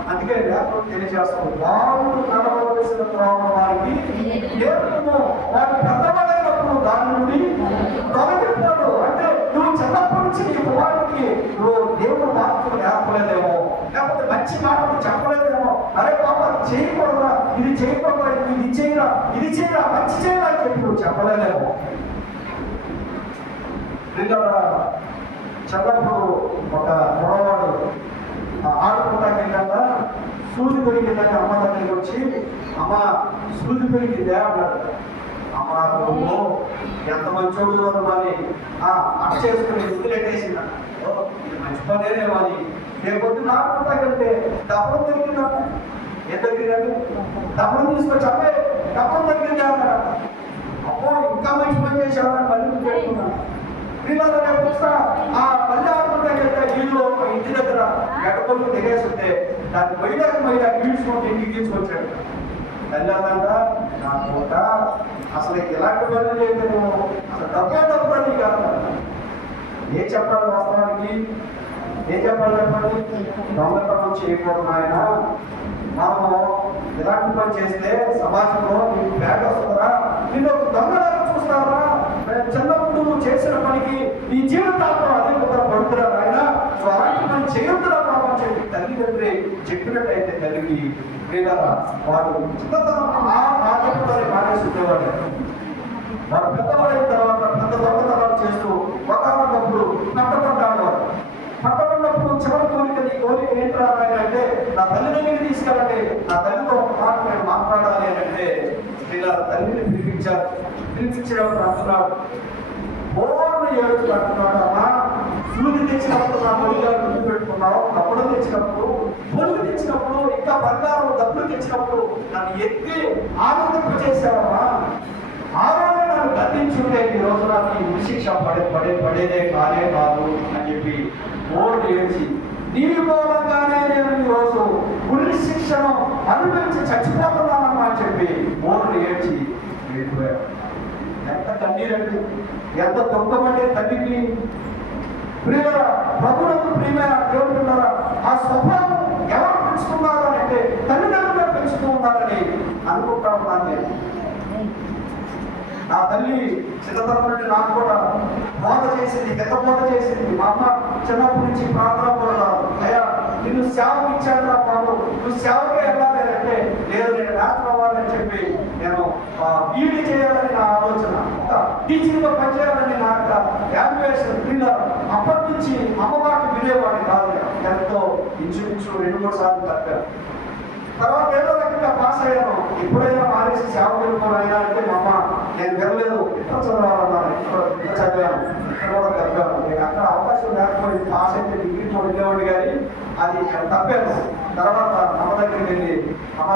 అందుకే లేకపోతే తెలియజేస్తాము, వారు నడవలసిన త్రోవ వారికి నేర్పుము, వారు పెద్దవాడైనప్పుడు దాని నుండి తొలగిపోడు. అంటే నువ్వు చిన్నప్పటి నుంచి నీ కుమారుడికి నువ్వు దేవుడు మాత్రం నేర్పలేదేమో, లేకపోతే మంచి మాటలు చెప్పలేదేమో. అరే బాబా చేయకూడదా, ఇది చేయకూడదా, ఇది చేయరా, ఇది చేయరా, మంచి చేయరా అని చెప్పి నువ్వు చెప్పలేదేమో. చిన్నప్పుడు ఒక కుర్రవాడు ఆడుకుంటాకి వెళ్ళాక సూది పెరిగిందని అమ్మ దగ్గరికి వచ్చి, అమ్మ సూది పెరిగిందే అన్నాడు. అమ్మ నువ్వు ఎంత మంచోడు అని అట్ చేసుకుని వదిలేటేసిన ఇది మంచి పనేనేమో అని రేపొద్దు ఆడుకుంటాకి వెళ్తే డబ్బులు దొరికిందా? ఏం దొరికిందండి? డబ్బులు తీసుకొచ్చి అమ్మే డబ్బులు దొరికిందే అన్నాడు. అమ్మో ఇంకా మంచి పని చేశాడని మళ్ళీ పెట్టుకున్నాను. ఆ పల్లె ఆడుకుంటే వీళ్ళు ఇంటి దగ్గర గడపలు దిగేస్తుంటే దాన్ని మైదాకి ఈడ్చుకుంటే ఇంటికి తీసుకొచ్చాడు. తల్లి అన్నట నా పూట అసలు ఇలాంటి పనులు చేయలేదు, అసలు డబ్బు అని కాదు. ఏం చెప్పాలి వాస్తవానికి? ఏం చెప్పాలి చెప్పండి? దొంగతనం చేయకూడదు ఆయన. మనము ఇలాంటి పని చేస్తే సమాజంలో నీకు బ్యాగ్ వస్తుందా, నిన్ను ఒక దొంగలాగా చూస్తారా? చిన్నప్పుడు నువ్వు చేసిన పనికి నీ జీవితాల్లో అదే ఒక పడుతురా ఆయన. సో అలాంటి పని చేయొద్దురా బాబు అని చెప్పి తల్లిదండ్రి చెప్పినట్టయితే తల్లికి వాడు చిన్నతనం ఆ చెప్పుతారు మానేసి ఉండేవాడు. వాడు పెద్దవాడైన తర్వాత పెద్ద దొంగతనాలు చేస్తూ ఒకప్పుడు పట్టపడ్డాడు. వాడు పట్టబడినప్పుడు చివరి కోరిక, నీ కోరిక ఏంట్రా అంటే నా తల్లి దగ్గరికి తీసుకెళ్ళండి, నా తల్లితో ఒక మాట నేను మాట్లాడాలి అని అంటే తల్లిని పిలిపించారు. పిలిపించేవాడు అంటున్నాడు, బోర్ను ఏడుచు అంటున్నాడు, అమ్మా సూది తెచ్చినప్పుడు నా పొడిగా గుర్తు పెట్టుకున్నావు, కప్పుడు తెచ్చినప్పుడు, పొడుగు తెచ్చినప్పుడు, ఇంకా బంగారం డబ్బులు తెచ్చినప్పుడు నన్ను ఎత్తి ఆనందింప చేశావమ్మా. ఆ రోజు నన్ను గద్దించుంటే ఈ రోజు నాకు ఈ ఉరిశిక్ష పడేదే కానే కాదు అని చెప్పి బోర్డు ఏడ్చి, నీ మూలంగానే నేను ఈరోజు ఉరి శిక్షను అనుభవించి చచ్చిపోతున్నానమ్మా అని చెప్పి బోర్డు ఏడ్చి వెళ్ళిపోయాడు. ఎంత కన్నీరండి, ఎంత దుఃఖమంటే తల్లికి. ప్రియుల ప్రభువులకు ప్రియమైన దేవుడు ఉన్నారా? ఆ స్వభావం ఎవరు పెంచుతున్నారు అని అంటే తల్లిదండ్రులు పెంచుతూ ఉన్నారని అనుకుంటా ఉన్నాను నేను. నా తల్లి చిన్నతనం నుండి నాకు కూడా బోధ చేసింది, ఎంత బోధ చేసింది. మా అమ్మ చిన్నప్పటి నుంచి ప్రార్థన కూడా, అయ్యా నిన్ను సేవకు ఇచ్చాడు రా బాబు, నువ్వు సేవకే వెళ్ళాలి అంటే లేదు నేను డాక్టర్ అవ్వాలని చెప్పి నేను బీఈడీ చేయాలని నా ఆలోచన, ఒక టీచింగ్లో పనిచేయాలని నా యొక్క యాంబిషన్. అప్పటి నుంచి అమ్మవారికి వినేవాడిని కాదు. ఎంతో ఇంచుమించు 2-3 సార్లు తప్పాను. తర్వాత ఏదో రకంగా పాస్ అయ్యాను. ఎప్పుడైనా మానేసి సేవ వెళ్ళిపోయినా అంటే మా అమ్మ నేను వెళ్ళలేదు, ఇక్కడ చదవాలన్నాను, ఇక్కడ చదివాను, ఇక్కడ కూడా తప్పాను. నేను అక్కడ అవకాశం లేకపోయింది, పాస్ అయితే డిగ్రీతో వెళ్ళేవాడు కానీ అది తప్పాను. తర్వాత అమ్మ దగ్గరికి వెళ్ళి, అమ్మ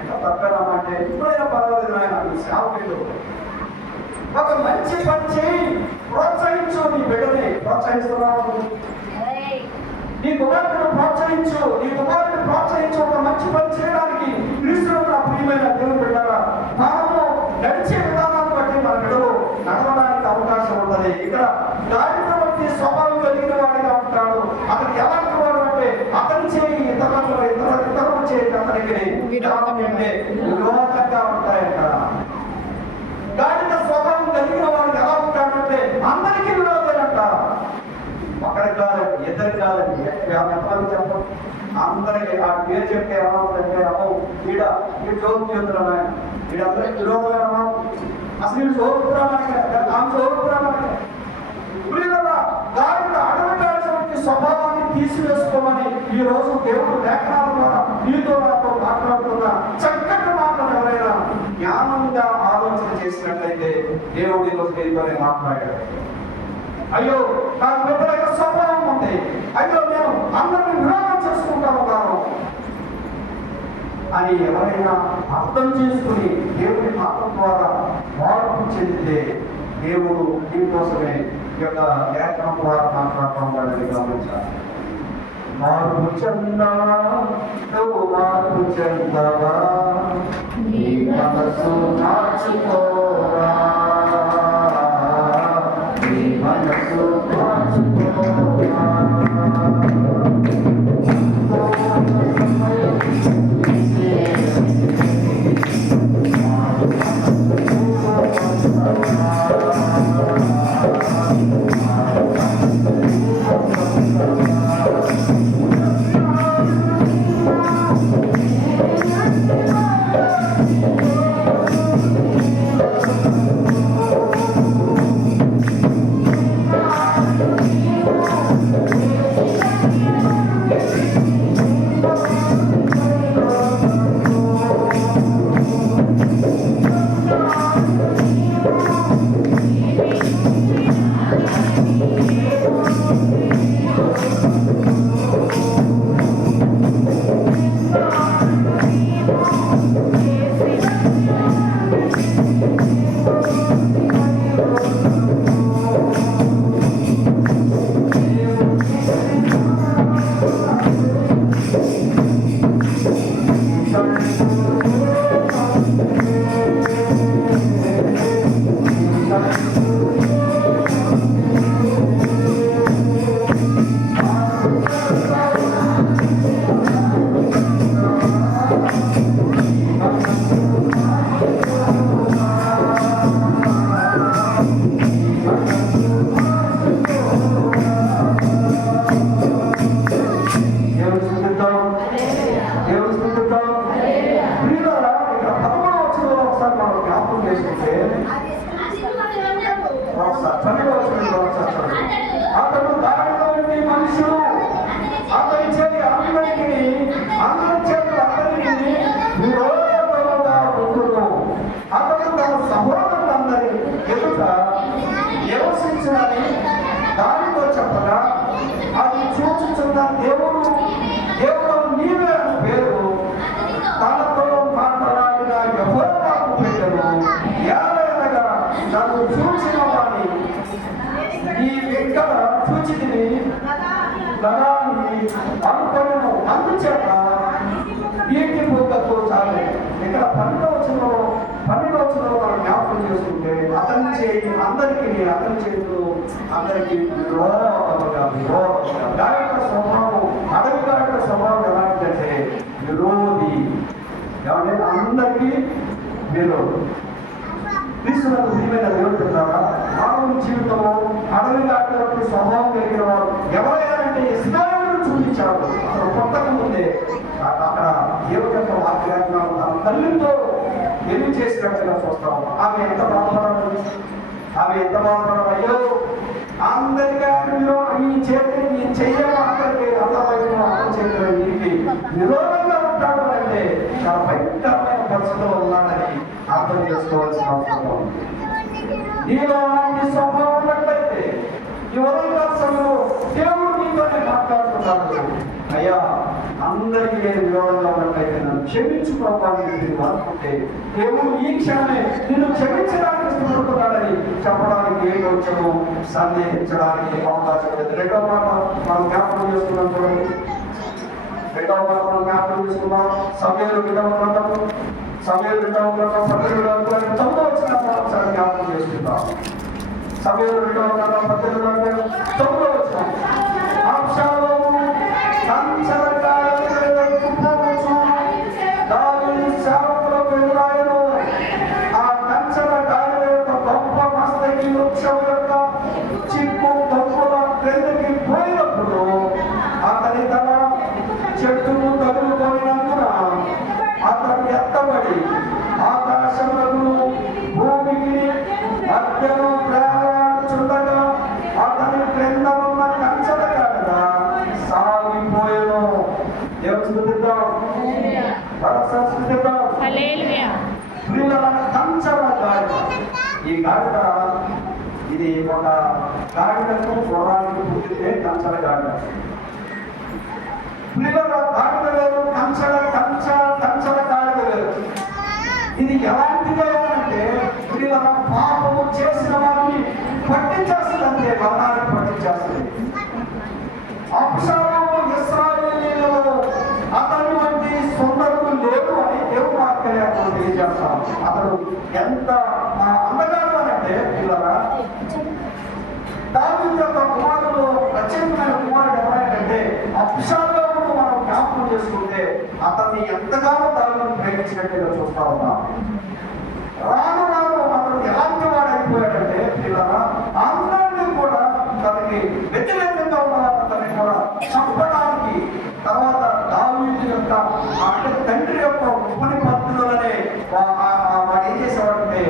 ఎక్కడ తప్పానమ్మా అంటే ఎప్పుడైనా పర్వాలేదు ఆయన సేవ వెళ్ళు, ఒక మంచి పని చేయి, ప్రోత్సహించు, నీ బిడ్డని ప్రోత్సహిస్తున్నావు, నీ కుమారుడిని ప్రోత్సహించు, నీ కుమారుడిని ప్రోత్సహించు, ఒక మంచి పని చేయడానికి. క్రీస్తులో నా ప్రియమైన దేవుడు బిడ్డరా, మనము నడిచే విధానాన్ని బట్టి మన బిడ్డలు నడవడానికి అవకాశం ఉంటుంది. ఇక్కడ దారిద్ర బట్టి స్వభావం కలిగిన వాడిగా ఉంటాడు. అతను ఎలాంటి వాడు అంటే అతని చేయి ఇతరులు చేయి అతనికి విరోధంగా ఉంటాయంట. దారిద్ర స్వభావం కలిగిన వాడు ఎలా ఉంటాడంటే అందరికీ విరోధేనంట. ఒకరికి కాదండి, ఇద్దరికి కాదండి, ఎంతమంది చెప్పండి, అందరికి ఆ పేరు చెప్తే ఎలా ఉందంటే అమ్మో ఈడ ఈ చోరుతున్నా వీడందరికి విరోధమైన అసలు వీడు చోరుతున్నానికి ఆమె చోరుతున్నానికి దారిని అడగటాల్సిన స్వభావాన్ని తీసివేసుకోమని ఈ రోజు దేవుడు లేఖనాల ద్వారా నీతో నాతో మాట్లాడుతున్న చక్కటి మాటలు ఎవరైనా జ్ఞానంగా ఆలోచన చేసినట్లయితే దేవుడు ఈరోజు నీతోనే మాట్లాడాడు. అయ్యో నాకు బిడ్డల యొక్క స్వభావం ఉంది, అయ్యో నేను అందరినీ విరోధం చేసుకుంటా ఉన్నాను అని ఎవరైనా అర్థం చేసుకుని దేవుడి మాటల ద్వారా మార్పు చెందితే దేవుడు దీనికోసమే ఈ యొక్క లేఖనం ద్వారా మాట్లాడటం వాళ్ళని గమనించాలి. మార్పు చెందవా, నువ్వు మార్పు చెందవా, నీ మనసు మార్చుకోరా, నీ మనసు మార్చుకోరా. చేస్తున్న దేవుడు నీవే అని పేరు తనతో మాట్లాడిన యెహోవాకు పెట్టెను. ఏలయనగా నన్ను చూచిన వాని ఈ వెంకట చూచితిని గణాన్ని అనుకొనెను. అందుచేత వీటి బుద్ధతో చాలే. ఇక్కడ 12వ వచనంలో మనం జ్ఞాపకం చేసుకుంటే అతని చేయి అందరికీ అతని చేతులు అందరికీ విరోధముగా గాయక స్వభావం అడవి గాయక స్వభావం ఎలాంటిదంటే విరోధి. ఏమంటే అందరికీ విరోధి. క్రీస్తులకు ప్రియమైన దేవుడు ద్వారా మానవుని జీవితంలో అడవి గాయకులకు స్వభావం కలిగిన వారు ఎవరైనా ఇస్రాయేలును చూపించారు. అతను కొత్తకు ముందే అక్కడ దేవుడి యొక్క వాక్యాన్ని తన తల్లితో ఎదురు చేసినట్టుగా చూస్తాము. ఆమె ఎంత బాధపడాలి, అయ్యో అందరికీ ఈ చేతి ఈ చెయ్యడం అందరికీ అందమైన చేతిలో నీటి విరోధంగా ఉంటాడు అంటే చాలా భయంకరమైన పరిస్థితిలో ఉన్నాడని అర్థం చేసుకోవాల్సిన అవసరం ఉంది. నీలో అలాంటి స్వభావం ఉన్నట్లయితే ఈ ఉదయకాలంలో దేవుడు నీతోనే మాట్లాడుతున్నాడు. అయ్యా అందరికీ నేను విరోధంగా ఉన్నట్లయితే నన్ను క్షమించుకోవాలని అనుకుంటే దేవుడు ఈ క్షణమే నిన్ను క్షమించడానికి ఇష్టపడుతున్నాడని చెప్పడానికి ఏ కొంచెము సందేహించడానికి అవకాశం లేదు. రెండవ మాట మనం జ్ఞాపకం చేసుకున్నాం చూడండి. రెండవ మాట మనం జ్ఞాపకం చేసుకున్నాం. సమయంలో విధవ గ్రంథము 12వ వచ్చిన మనం జ్ఞాపకం చేసుకుంటాం. సమయంలో 12వ వచ్చిన చెట్టును తగులుకొనినందున అతను ఎత్తబడి ఆకాశములకు భూమికి మధ్యను ప్రయాణించుండగా అతని క్రిందనున్న కంచెల కాడ సాగిపోయెను. దేవుడిద్దాం సంస్కృతిద్దాం కంచెల గాడిద. ఈ గాడిద ఇది ఒక గాడిదకు గుర్రానికి పుట్టితే కంచెల గాడిద. పిల్లల గాడిద వేరు, కంచెల గాడిద వేరు. ఇది ఎలాంటిదే అంటే పిల్లల పాపము చేసిన వారిని పట్టించేస్తుందంటే మరణాన్ని పట్టించేస్తుంది. అబ్షాలోము ఇశ్రాయేలీయులలో అతని వంటి సుందరుడు లేడు అని దేవుడు వాక్యం తెలియజేస్తాం. అతడు ఎంత అందగాడు అంటే పిల్లల దావీదు యొక్క కుమారుడు ప్రత్యేకమైన కుమారుడు ఎవరైతే అబ్షాలోమును మనం జ్ఞాపకం చేసుకుంటే అతన్ని ఎంతగానో దావీదును ప్రేమించినట్టుగా చూస్తా ఉన్నాం. రాను అతను ఎలాంటి వాడు అయిపోయాడంటే పిల్లల అందరినీ కూడా తనకి వ్యతిరేకంగా ఉన్న అతన్ని కూడా చంపడానికి తర్వాత దావీదు యొక్క అంటే తండ్రి యొక్క ఉపనిపత్తులనే వాడు ఏం చేసేవాడంటే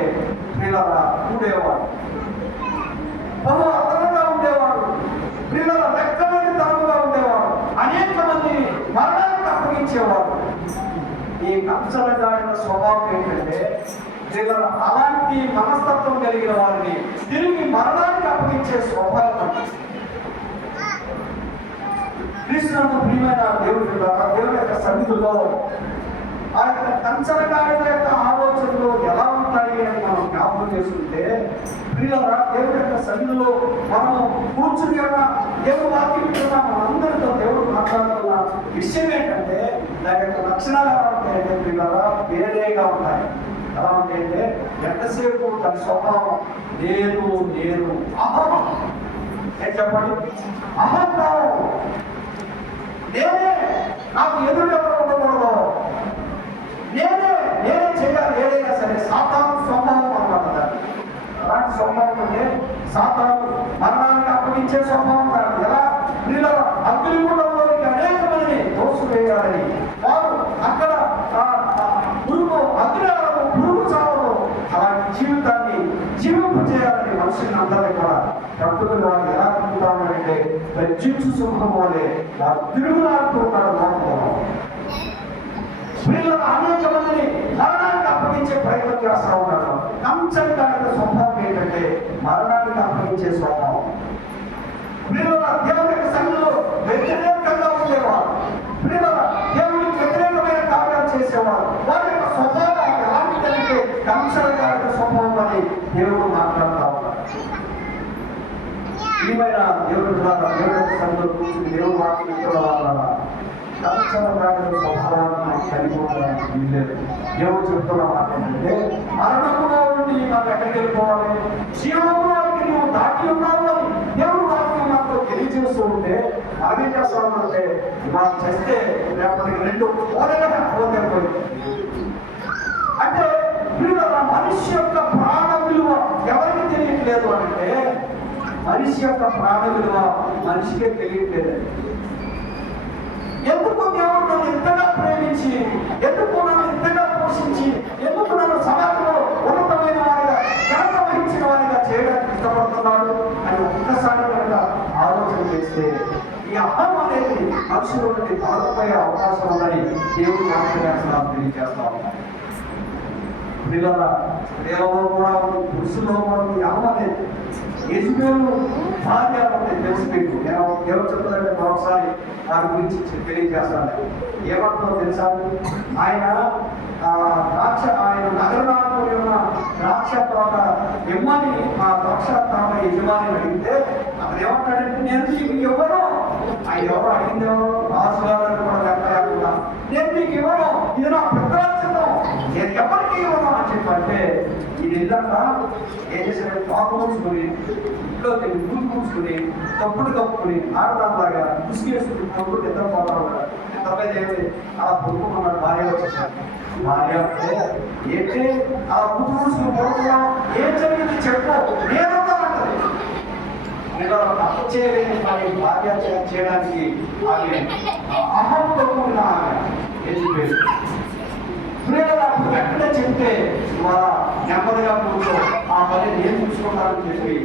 పిల్లల కూడేవాడు, బహు అదనంగా ఉండేవాడు, పిల్లల లెక్కలేని తరముగా ఉండేవాడు, అనేక మంది మరణానికి అప్పగించేవాడు. ఈ కంచెల గాడిన స్వభావం ఏంటంటే పిల్లల అలాంటి మనస్తత్వం కలిగిన వారిని తిరిగి మరణానికి అప్పగించే స్వభావం. క్రీస్తునందు ప్రియమైన దేవుని యొక్క సన్నిధిలో ఆ యొక్క కంచెల గాడిన యొక్క ఆలోచనలు ఎలా ఉంటాయి అని మనం జ్ఞాపకం చేసుకుంటే ప్రియులారా దేవుడి యొక్క సన్నిధిలో మనము కూర్చుని దేవుడు వాక్యం వింటున్నా మనందరితో దేవుడు మాట్లాడుతున్న విషయం ఏంటంటే దాని యొక్క లక్షణాలు ఎలా ఉంటాయంటే ప్రియులారా వేరేగా ఉంటాయి. ఎలా ఉంటాయంటే ఎంతసేపు తన స్వభావం నేను అహం ఏం చెప్పండి, అహంభావం. నేనే నాకు ఎదురు ఎవరు ఉండకూడదు, నేనే చేయాలి ఏదైనా సరే. సాతాను స్వభావం అన్నమాట. అలాంటి స్వభావం అంటే సాతాను మరణానికి అప్పగించే స్వభావం కాదు. ఎలా వీళ్ళ అగ్నిగుండంలోనికి అనేక మందిని తోసివేయాలని వారు అక్కడ పురుగు చావదు అలాంటి జీవితాన్ని జీవింపజేయాలని మనుషుల్ని అందరినీ కూడా ప్రకృతిని వారు ఎలా తిరుగుతామంటే రక్షించు సింహం వలె వారు తిరుగులాడుతూ ఉన్నాడు లోకంలో. వీళ్ళ అనేక మందిని మరణానికి అప్పగించే ప్రయత్నం చేస్తూ ఉన్నారు. కంచెల గాడిద స్వభావం ఏంటంటే మరణానికి అప్పగించే స్వభావం. వీళ్ళ దేవుని యొక్క సంఘంలో వ్యతిరేకంగా చేసేవారు. వారి యొక్క స్వభావం ఎలాంటిదంటే కంచరగారి స్వభావం అని దేవుడు మాట్లాడుతూ ఉన్నారు. ఏమైనా దేవుడు దేవుడు మాట్లాడుతున్న వాళ్ళ కంచరగారి స్వభావాన్ని కలిగి ఉండడానికి వీల్లేదు. దేవుడు చెప్తున్న మాట ఏంటంటే మరణంలో నుండి మనం ఎక్కడికి వెళ్ళిపోవాలి, జీవంలోకి నువ్వు దాటి ఉన్నావు అని దేవుడు వాక్యం మనతో తెలియజేస్తూ ఉంటే మనం ఏం చేస్తామంటే మనం చేస్తే రేపటికి 2 పోతే అంటే వీళ్ళ మనిషి యొక్క ప్రాణ విలువ ఎవరికి తెలియట్లేదు అంటే మనిషి యొక్క ప్రాణ విలువ మనిషికే తెలియట్లేదు. ఎందుకు దేవుడు నన్ను ఇంతగా ప్రేమించి, ఎందుకు నన్ను ఇంతగా పోషించి, ఎందుకు నన్ను సమాజంలో ఉన్నతమైన వారిగా ఘనత వహించిన వారిగా చేయడానికి ఇష్టపడుతున్నాడు అని ఒక్కసారి కనుక ఆలోచన చేస్తే ఈ అహం అనేది మనుషుల నుండి తొలగిపోయే అవకాశం ఉందని దేవుడు మాట్లాడాల్సిన తెలియజేస్తా ఉన్నాడు. స్త్రీలలో కూడా ఉంది, పురుషుల్లో కూడా ఉంది. అహం అనేది యెజబెలు భార్య అంటే తెలుసు మీకు. నేను ఎవరు చెప్తానంటే మరొకసారి వారి గురించి తెలియజేస్తాను. ఏమంటుందో తెలుసా, ఆయన నగరానికి ఉన్న ద్రాక్ష తోట యజమాని ఆ ద్రాక్ష తోట యజమాని అడిగితే అతను ఏమంటాడంటే నేను నీకు ఇవ్వను. ఆయన ఎవరు అడిగింది ఎవరు, రాజుగారు కూడా కట్టలేకుండా నేను నీకు ఇవ్వను, ఇది నా పితరార్జితం, నేను ఎవరికి ఇవ్వను అని చెప్పంటే ఇది ఇదంతా ఏం చేశాడు, తోక మూసుకుని ఇంట్లో ముందు కూర్చుని కప్పుకుని ఆడదాంలాగా ముసుగేసుకుని కొడుకు నిద్రపోతాడు. నిద్రపోయి ఏమి అలా పొడుకున్నాడు. భార్య వచ్చేసాడు. భార్య అంటే ఏంటి అలా ముందు కూర్చుని పడుకున్నాం, ఏం జరిగింది చెప్పు, నేనున్నానంటది. నేను తప్పు చేయలేని భార్య చేయడానికి ఆమె అహంతో కూడిన ఎదిగిపోయింది. ఎక్కడ చెప్తే వాళ్ళ నెమ్మదిగా కూర్చో ఆ పని నేను చూసుకుంటానని చెప్పి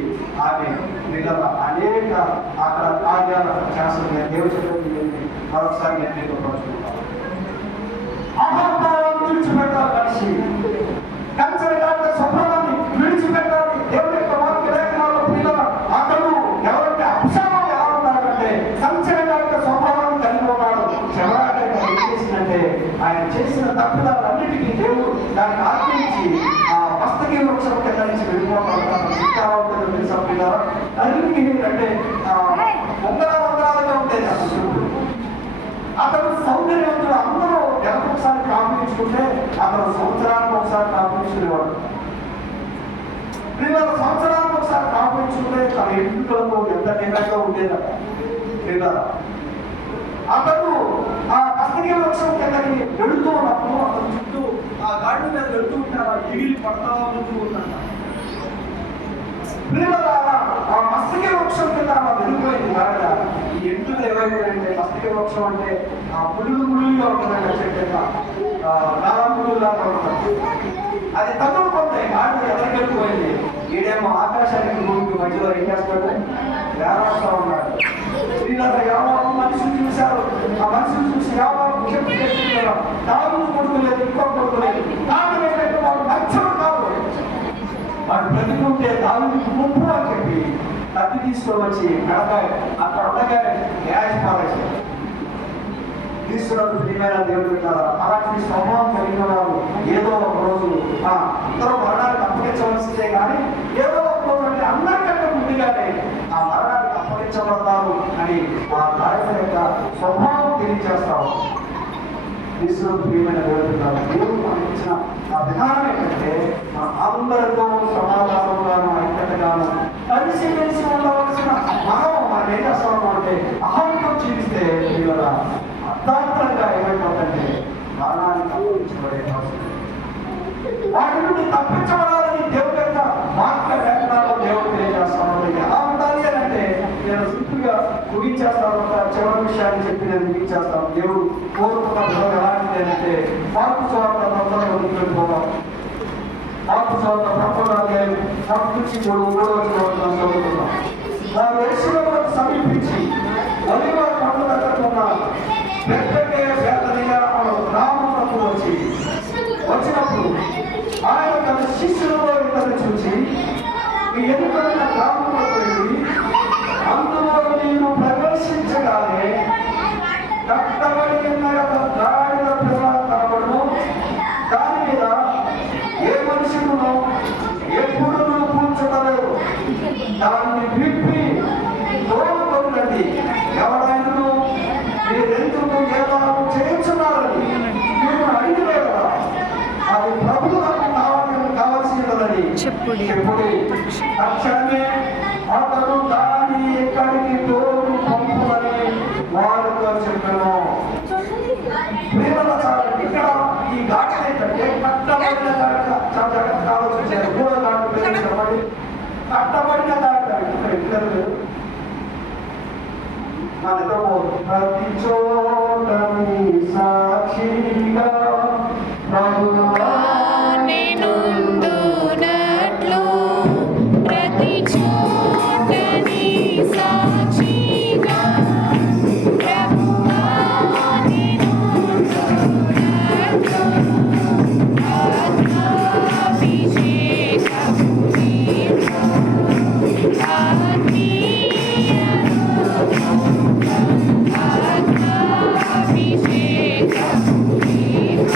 ఆమె మిగల అనేక అక్కడ కార్యాలు చేస్తుంది. దేవచంద్రుని మరొకసారి నేను పరుచుకుంటాను. అహంభావాన్ని విడిచిపెట్టాలి, మనిషి కంచరగారి స్వభావాన్ని విడిచిపెట్టాలి. దేవుడి యొక్క వాక్య లేఖనాల్లో పిల్లల అతడు ఎవరంటే అంశాలు ఎలా ఉన్నారంటే కంచరగారి స్వభావాన్ని కలిగి ఉన్నాడు. చెవరాక ఏం చేసిందంటే ఆయన చేసిన తప్పులన్నిటికీ దేవుడు దాన్ని ఆర్పించి ఆ మస్తకి వృక్షం కింద నుంచి వెళ్ళిపోతాడు. తెలుసా పిల్లలు, అన్నిటికీ అంటే వందరాలుగా ఉండేది అసలు. అతడు సౌందర్యవంతుడు. అందరూ ఒకసారి కాపురించుకుంటే అతను సంవత్సరానికి ఒకసారి కాపురించుకునేవాడు. పిల్లలు సంవత్సరానికి ఒకసారి కాపురించుకుంటే తన ఎంపికలతో ఎంత నిజంగా ఉండేదట. పిల్లలు అతడు ఆ మస్తకి వృక్షం కిందకి వెళుతూ ఉన్నప్పుడు అతను చుట్టూ ఆ గాడి మీద వెళుతూ ఉంటారు, ఎగిరి పడతా ఉంటూ ఉంటాడు. ఆ మస్తకి వృక్షం కింద వెళ్ళిపోయింది గాడిద. ఈ ఎంటులు ఏమైపోయిందంటే మస్తకి వృక్షం అంటే ఆ పులులుగా ఉంటుందండి, చెట్టు పులులాగా ఉంటుంది. అది తగులుకుంటాయి. గాడిద ఎదరికి వెళ్ళిపోయింది. ఈడేమో ఆకాశానికి భూమికి మధ్యలో ఏం చేస్తాడు, వేలాడుతూ ఉన్నాడు. ఎవరు మనుషులు చూశారు. ఆ మనుషులు చూసి ఎవరు చెప్పి తాగు కొడుకులేదు, ఇంకో కొడుకులేదు. తాగు ఏంటంటే వాళ్ళు మంచోడు కాదు, వాడు బ్రతికుంటే తాగుడికి ముప్పు అని చెప్పి కత్తి తీసుకొని వచ్చి మెడకాయ అక్కడ ఉండగా గ్యాస్ పారేశారు. తీసుకున్నప్పుడు ప్రియమైన దేవుడు పెట్టారా, అలాంటి స్వభావం కలిగిన వారు ఏదో ఒక రోజు అందరూ మరణానికి అప్పగించవలసిందే కానీ ఏదో ఒక రోజు అంటే అందరికంటే ముందుగానే ఆ మరణానికి అప్పగించబడతారు అని ఆ నాయకుల యొక్క స్వభావం తెలియజేస్తాము. తీసుకున్న ప్రియమైన దేవుడు పెట్టారు. దేవుడు మనకి ఇచ్చిన ఆ విధానం ఏంటంటే అందరితో సమాధానంగాను ఐక్యతగాను కలిసి కలిసి ఉండవలసిన మనం ఏం చేస్తాము అంటే అహంతో జీవిస్తే ఇవాళ అర్థాంతరంగా ఏమైపోతుందంటే మరణానికి అప్పగించబడే అవసరం. వాటి నుండి తప్పించబడాలని దేవుడి యొక్క వాక్య లేఖనాల్లో దేవుడు తెలియజేస్తాను. ఎలా ఉండాలి అని అంటే నేను సింపుల్గా ముగించేస్తాను. ఒక చివరి విషయాన్ని చెప్పి నేను ముగించేస్తాను. దేవుడు కోరుకున్న విధం ఎలాంటిది అంటే మార్పు సువార్త 9 మార్పు సువార్త 9 చదువుతున్నాం. వారు యేసువును సమీపించి ఒలీవ కొండ దగ్గర ఉన్న గ్రామంలో వచ్చినప్పుడు ఆయన తన శిష్యులలో ఇద్దరు చూసి మీ ఎదుగుతున్న గ్రామంలో వెళ్ళి అందులో నేను ప్రవేశించగానే కట్టబడి ఉన్న యొక్క గాడిద పిల్ల కనబడును, చెప్పుడి తక్షణమే అతను దాని ఎక్కడికి తోడు పంపుమని వారితో చెప్పాను. ఇక్కడ ఈ ఘాట్ ఏంటంటే కట్టబడిన జాగ్రత్త ఆలోచించారు. మూడో ఘాటు పేరు చెప్పండి. కట్టబడిన జాగ్రత్త మన ప్రతి చోట సాక్షిగా నేనుందునట్లు ప్రతి చోట నీ సాక్షిగా ప్రభువా నేనుందునట్లు ఆత్మాభిషేకము నీవు ఆత్మీయ ఆత్మాభిషేకము నీవు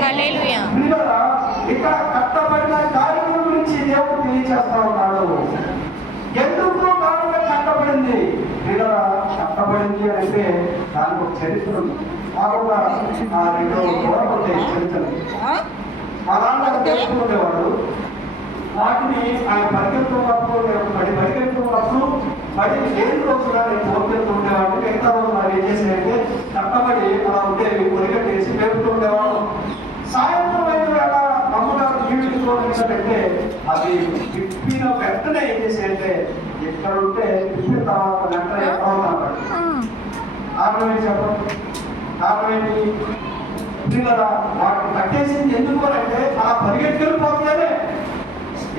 హల్లెలూయా. ఇక్కడ కట్టబడిన కార్యక్రమం గురించి దేవుడు తెలియజేస్తా ఉన్నాడు. ఎందుకు కారణంగా కట్టబడింది? ఇలా కట్టబడింది అంటే దానికి ఒక చరిత్ర ఉంది. మాకు రెండు గోడలు ఉంటాయి చరిత్రలు. మా నాన్న తెలుసుకునేవాడు. వాటిని ఆయన పరిగెత్తున్నప్పుడు బడి లేని రోజున నేను తోడుకెళ్తూ ఉండేవాడు. మిగతా రోజు మనం ఏం చేసేదంటే కట్టబడి అలా ఉండేవి పొరిగట్టేసి మేపుతూ ఉండేవాడు. సాయంత్రం అయిన వేళ అమ్మగారు జీవితంలో ఏంటంటే అది విప్పిన వెంటనే ఏం చేసేయంటే ఎక్కడ ఉంటే విప్పిన తర్వాత వెంటనే ఎక్కడ ఉన్నాడు. కారణం ఏంటి చెప్పండి? కారణం ఏంటి? పిల్లరా వాటిని కట్టేసింది ఎందుకు అంటే అలా పరిగెత్తుకెళ్ళిపోతుందనే.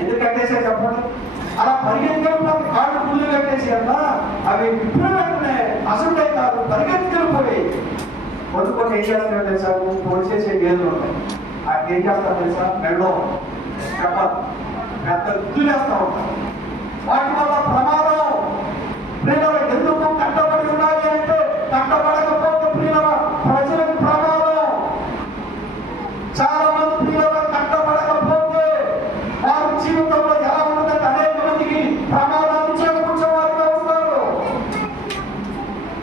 ఎందుకు కట్టేసే చెప్పండి? అలా పరిగెత్తుకెళ్ళిపోతే కాళ్ళు పుల్లు కట్టేసి అన్నా అవి విప్పిన వెంటనే అసలు కాదు పరిగెత్తుకెళ్ళిపోయి కొన్ని ఏం చేస్తారో తెలుసా? పొడిచేసే గేదెలు ఉంటాయి. ఆ ఏం చేస్తారు తెలుసా? మెడలో చెప్పాలి పెద్ద గుర్తు చేస్తూ ఉంటారు. వాటి వల్ల ప్రమాదం. ప్రియుల ఎందుకు కట్టబడి ఉన్నాయి అంటే కట్టబడకపోతే ప్రియుల ప్రజలకు ప్రమాదం. చాలా మంది ప్రియుల కట్టబడకపోతే వారి జీవితంలో ఎలా ఉంటుందంటే అనేక మందికి ప్రమాదాన్ని చేకూర్చే వారిగా ఉన్నారు.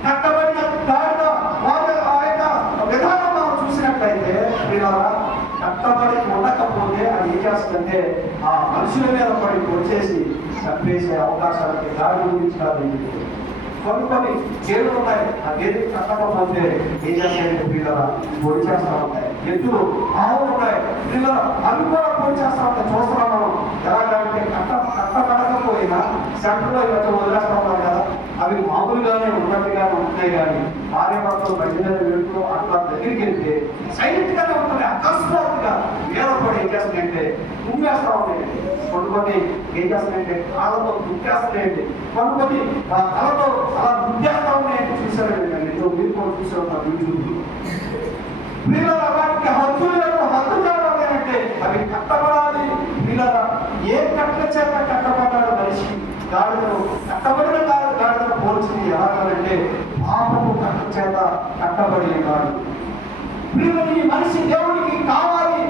కట్టబడిన దారిన వారి ఆ యొక్క విధానం మనం చూసినట్లయితే ప్రియుల కట్టబడి ఉండకపోతే అది ఏం చేస్తుందంటే ఆ మనుషుల మీద పడి వచ్చేసి చంపేసే అవకాశాలకి దారి గురించి కాదు. కొన్ని గేదెలు ఉంటాయి. ఆ గేదెకి కట్టకపోతే ఏం చేస్తాయంటే పిల్లల పొడి చేస్తూ ఉంటాయి. ఎద్దులు ఆవులు ఉంటాయి. పిల్లల అవి కూడా పొడి చేస్తూ ఉంటాయి. చూస్తున్నాం మనం. ఎలాగంటే కట్టబడకపోయినా సెంటర్లో ఇవన్నీ వదిలేస్తూ ఉంటారు కదా. అవి మామూలుగానే ఉన్నట్టుగానే ఉంటాయి. కానీ భార్య భర్తలు మధ్యలో వెళ్తూ అట్లా దగ్గరికి వెళ్తే సైలెంట్ గానే ఉంటుంది. అకస్మాత్తుగా వేలపడి ఏం చేస్తాయంటే తుమ్మేస్తా ఉంటాయండి. కొన్ని ఏం చేస్తాయంటే కాళ్ళతో దుక్కేస్తాయండి. కొన్ని తలతో అలా గుద్దేస్తా ఉన్నాయంటే చూసారండి. నేను మీరు కూడా చూసే ఉంటాను యూట్యూబ్. పిల్లల వాటికి హద్దులు హద్దు కావాలంటే అవి కట్టబడాలి. పిల్లల ఏ కట్ల చేత కట్టబడ్డాడు మనిషి? గాడిదను కట్టబడిన గాడిదను పోల్చింది ఎలాగంటే పాపము కట్ట చేత కట్టబడి కాదు. పిల్లలు ఈ మనిషి దేవుడికి కావాలి.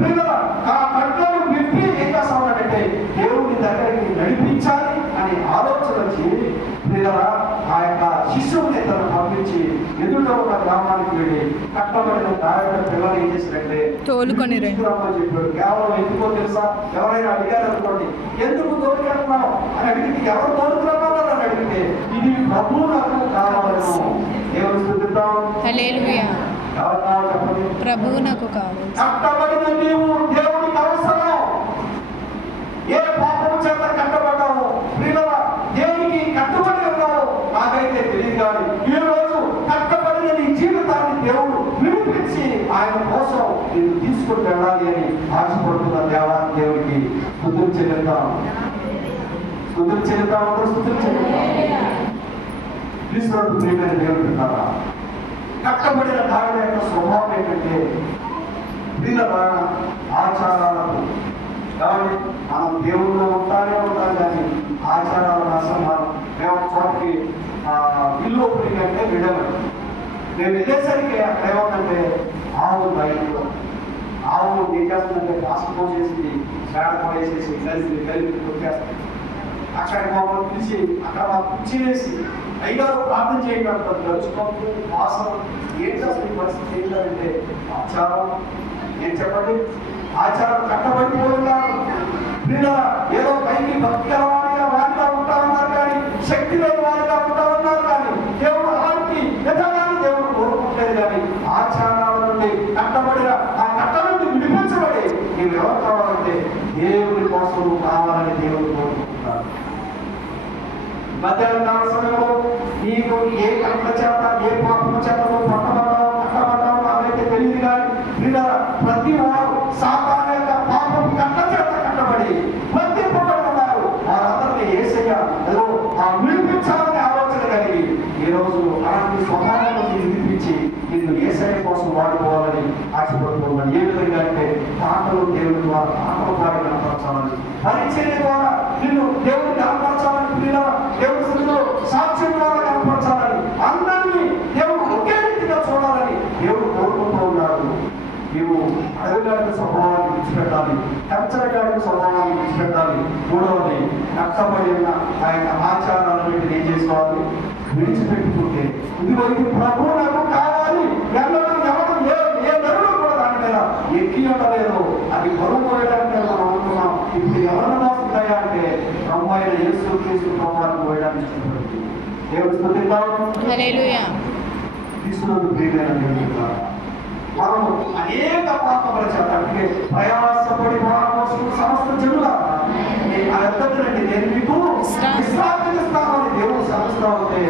పిల్లల ఆ కట్టలు విప్పి ఏం చేస్తా ఉన్నాడంటే దేవుడి దగ్గరికి నడిపించాలి అని ఆలోచన వచ్చి పిల్లల ఆ యొక్క శిశువుని తను పంపించి ఎదుట ఒక గ్రామానికి వెళ్ళి కట్టబడిన దారిన పిల్లలు ఏం చేశారంటే తోలుకొని రమ్మని చెప్పాడు. కేవలం ఎందుకో తెలుసా? ఎవరైనా అడిగారు అనుకోండి, ఎందుకు తోలుకెళ్తున్నావు అని అడిగితే ఎవరు తోలుకురమ్మన్నారు అని అడిగితే ఇది ప్రభువు నాకు కావాలను. దేవుని స్తుతిద్దాం. హల్లెలూయా. ఎవరు కావాలి చెప్పండి? ప్రభువు నాకు కావాలి. కట్టబడిన నీవు దేవుడికి అవసరం. ఏ పాపము చేత కట్టబడ్డావు? ప్రియుల దేవునికి కట్టుబడి ఉన్నావు నాకైతే తెలియదు. కానీ ఈ రోజు కట్టబడిన నీ జీవితాన్ని దేవుడు విడిపించి ఆయన కోసం నేను తీసుకుని వెళ్ళాలి అని ఆశపడుతున్న దేవుడికి స్తుతులు చెల్లిద్దాం. స్తుతులు చెల్లిద్దాం. స్తుతులు చెల్లిద్దాం. క్రీస్తునందు ప్రియమైన దేవుడు విన్నారా? కట్టబడిన దాని యొక్క స్వభావం ఏంటంటే పిల్లల ఆచారాలకు కానీ మనం దేవుళ్ళు ఉంటానే ఉంటాం. కానీ ఆచారాలను అసలు మనం మేము ఒక చోటకి ఇల్లు ఓపెనింగ్ అంటే వెళ్ళాము. మేము వెళ్ళేసరికి అక్కడ ఏమవుతుందంటే ఆవులు బయటలో ఆవులు ఏం చేస్తుందంటే రాష్ట్రం చేసి పేడ వేసేసి కలిపి కొట్టేస్తాం. అక్కడ మమ్మల్ని పిలిచి అక్కడ మాకు కుర్చీ వేసి అయ్యారు ప్రార్థన చేయడం గడుచుకోవద్దు వాసం ఏంటి అసలు ఈ పరిస్థితి ఏంటంటే ఆచారం ఏం చెప్పండి, ఆచారం కట్టబడిపోతున్నారు. ఏదో పైకి భక్తికరవాడిగా వారిగా ఉంటామన్నారు కానీ శక్తి లేని వారిగా ఉంటామన్నారు కానీ దేవుడు అలాంటి యథాన్ని దేవుడు కోరుకుంటేది కానీ ఆచారాల నుండి కట్టబడిన ఆ కట్ట నుండి విడిపించబడి నీవు ఎవరు కావాలంటే దేవుడి కోసం కావాలని దేవుడు కోరుకుంటున్నారు. మధ్యాహ్న సమయంలో నీకు ఏ కట్ల చేత ఏ పాపం చేత కట్టబడ్డావు నాకైతే తెలియదు కానీ ప్రతి వారు సాతాను యొక్క పాపం కట్ల చేత కట్టబడి బంధింపబడి ఉన్నారు. వారందరినీ యేసయ్య విడిపించాలని ఆలోచన కలిగి ఈ రోజు అలాంటి స్వభావాలను విడిపించి నిన్ను యేసయ్య కోసం వాడుకోవాలని ఆశపడుతున్నాను. ఏ విధంగా అంటే పాటలు దేవుడి ద్వారా పాటలు పాడి కనపరచాలని, పరిచర్య ద్వారా నిన్ను దేవుడిని కనపరచాలని, దేవుడి స్థితిలో సాక్ష్యం ద్వారా కనపరచాలని, అందరినీ దేవుడు ఒకే రీతిగా చూడాలని దేవుడు కోరుకుంటూ ఉన్నాడు. నీవు అడవిగాడి స్వభావాన్ని విడిచిపెట్టాలి, కంచరగాడి స్వభావాన్ని విడిచిపెట్టాలి. మూడవది కష్టపడిన ఆ యొక్క ఆచారాలను ఏం చేసుకోవాలి, విడిచిపెట్టుకుంటే ఇదిగో ఇది ప్రభు నాకు కావాలి ఎవరు ఏ నరుడు కూడా దాని మీద ఎక్కి ఉండలేదు. అది బరువు పోయడానికి మనం అనుకున్నాం. ఇప్పుడు ఎవరిని మోస్తుంటాయా అంటే అమ్మాయిల యేసు క్రీస్తు ప్రభువుని పోయడానికి ఇష్టపడుతుంది. దేవుడు స్తుతిద్దాం. హల్లెలూయా. క్రీస్తునందు ప్రియమైన దేవుడు, మనము అనేక పాపముల చేత అంటే ప్రయాసపడి సమస్త జనులా నేను మీకు విశ్రాంతిస్తానని దేవుడు సమస్తా ఉంటే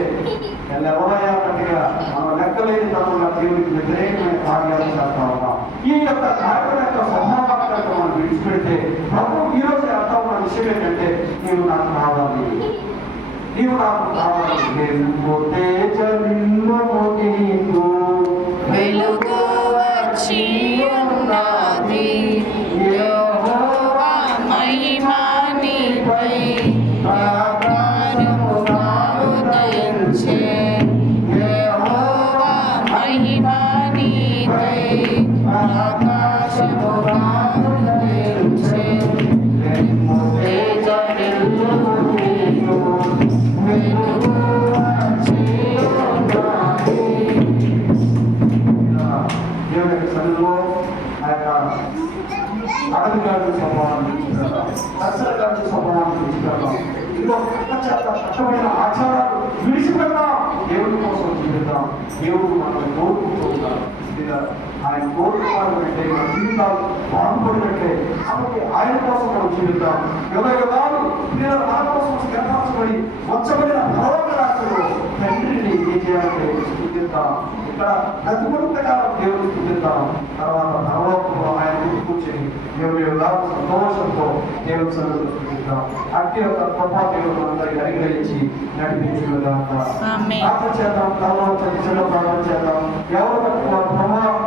ఎవరయ్యాన్నట్టుగా మనం లెక్కలేని తప్పుగా దేవుడికి వ్యతిరేకమైన కార్యాలు చేస్తా ఉన్నాం. ఈ యొక్క కార్యం యొక్క స్వభావాన్ని మనం విడిచిపెడితే ప్రభు ఈ రోజు అర్థం ఉన్న విషయం ఏంటంటే నీవు నాకు కావాలి, నీవు నాకు కావాలి. వెలుగు వచ్చి ఉన్నది, యెహోవా మహిమ నీపై ఆకారముగా ఉదయించే, యెహోవా మహిమ నీపై ఆకాశముగా ఉదయించే. దేవుడి సన్నిధిలో ఆ యొక్క అడవిగాడి స్వభావాన్ని విడిచిపెడతాం, దర్శనగాడి స్వభావాన్ని విడిచిపెడతాం. ఇదిగో కష్టమైన ఆచారాలు విడిచిపెడతాం, దేవుడి కోసం జీవిద్దాం. దేవుడు మనల్ని కోరుకుంటూ ఉంటారు. ఆయన కోరుకోవాలంటే మన జీవితాలు బాగుపడినట్లే. కాబట్టి ఆయన కోసం మనం జీవిద్దాం. యుగాలు మన కోసం స్థిరపరచబడి వచ్చబడిన పరలోక రాజ్యంలో తండ్రిని ఏం చేయాలంటే స్థుతిద్దాం. ఇక్కడ ప్రతికూలతకాలం దేవుడు స్థుతిద్దాం. తర్వాత పరలోకంలో ఆయన కూర్చొని దేవుడి సంతోషంతో దేవుడి సన్నిధిలో స్థుతిద్దాం. అట్టి యొక్క గొప్ప దేవుడు అందరికీ అనుగ్రహించి నడిపించుకుందాం. ప్రార్థన చేద్దాం, ప్రార్థన చేద్దాం. ఎవరు ప్రభావం